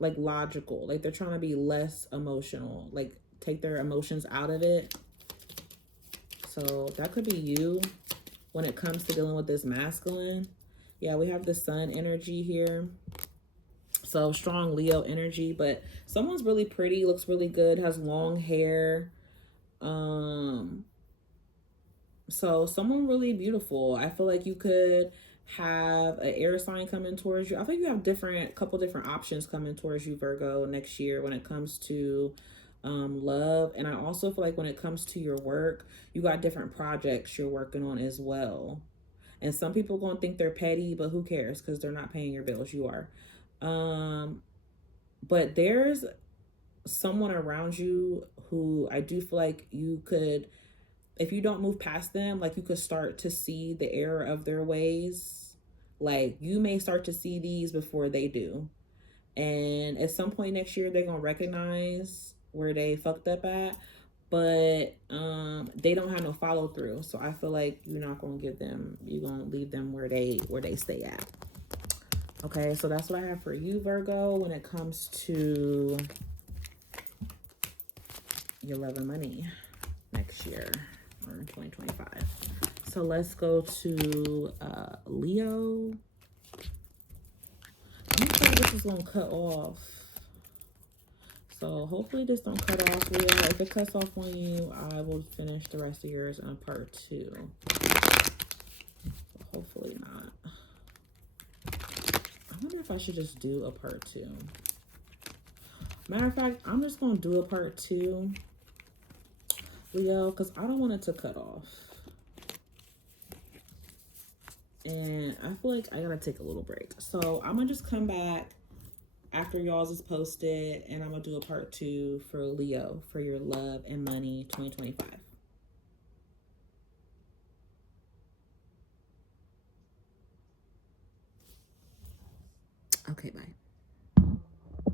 like logical, like they're trying to be less emotional, like take their emotions out of it. So that could be you when it comes to dealing with this masculine. Yeah, we have the sun energy here. So strong Leo energy, but someone's really pretty, looks really good, has long hair. So someone really beautiful. I feel like you could have an air sign coming towards you. I think you have couple different options coming towards you, Virgo, next year when it comes to love. And I also feel like when it comes to your work, you got different projects you're working on as well. And some people gonna think they're petty, but who cares? Because they're not paying your bills. You are. But there's someone around you who I do feel like you could, if you don't move past them, like you could start to see the error of their ways. Like you may start to see these before they do. And at some point next year, they're gonna recognize where they fucked up at, but they don't have no follow through. So I feel like you're not gonna give them, you're gonna leave them where they stay at. Okay, so that's what I have for you, Virgo, when it comes to your love and money next year or in 2025. So let's go to Leo. I'm afraid this is gonna cut off. So hopefully this don't cut off, Leo. If it cuts off on you, I will finish the rest of yours in a part 2. But hopefully not. I wonder if I should just do a part 2. Matter of fact, I'm just gonna do a part 2, Leo, because I don't want it to cut off. And I feel like I gotta take a little break. So I'm gonna just come back after y'all's is posted, and I'm gonna do a part 2 for Leo for your love and money 2025. Okay, bye.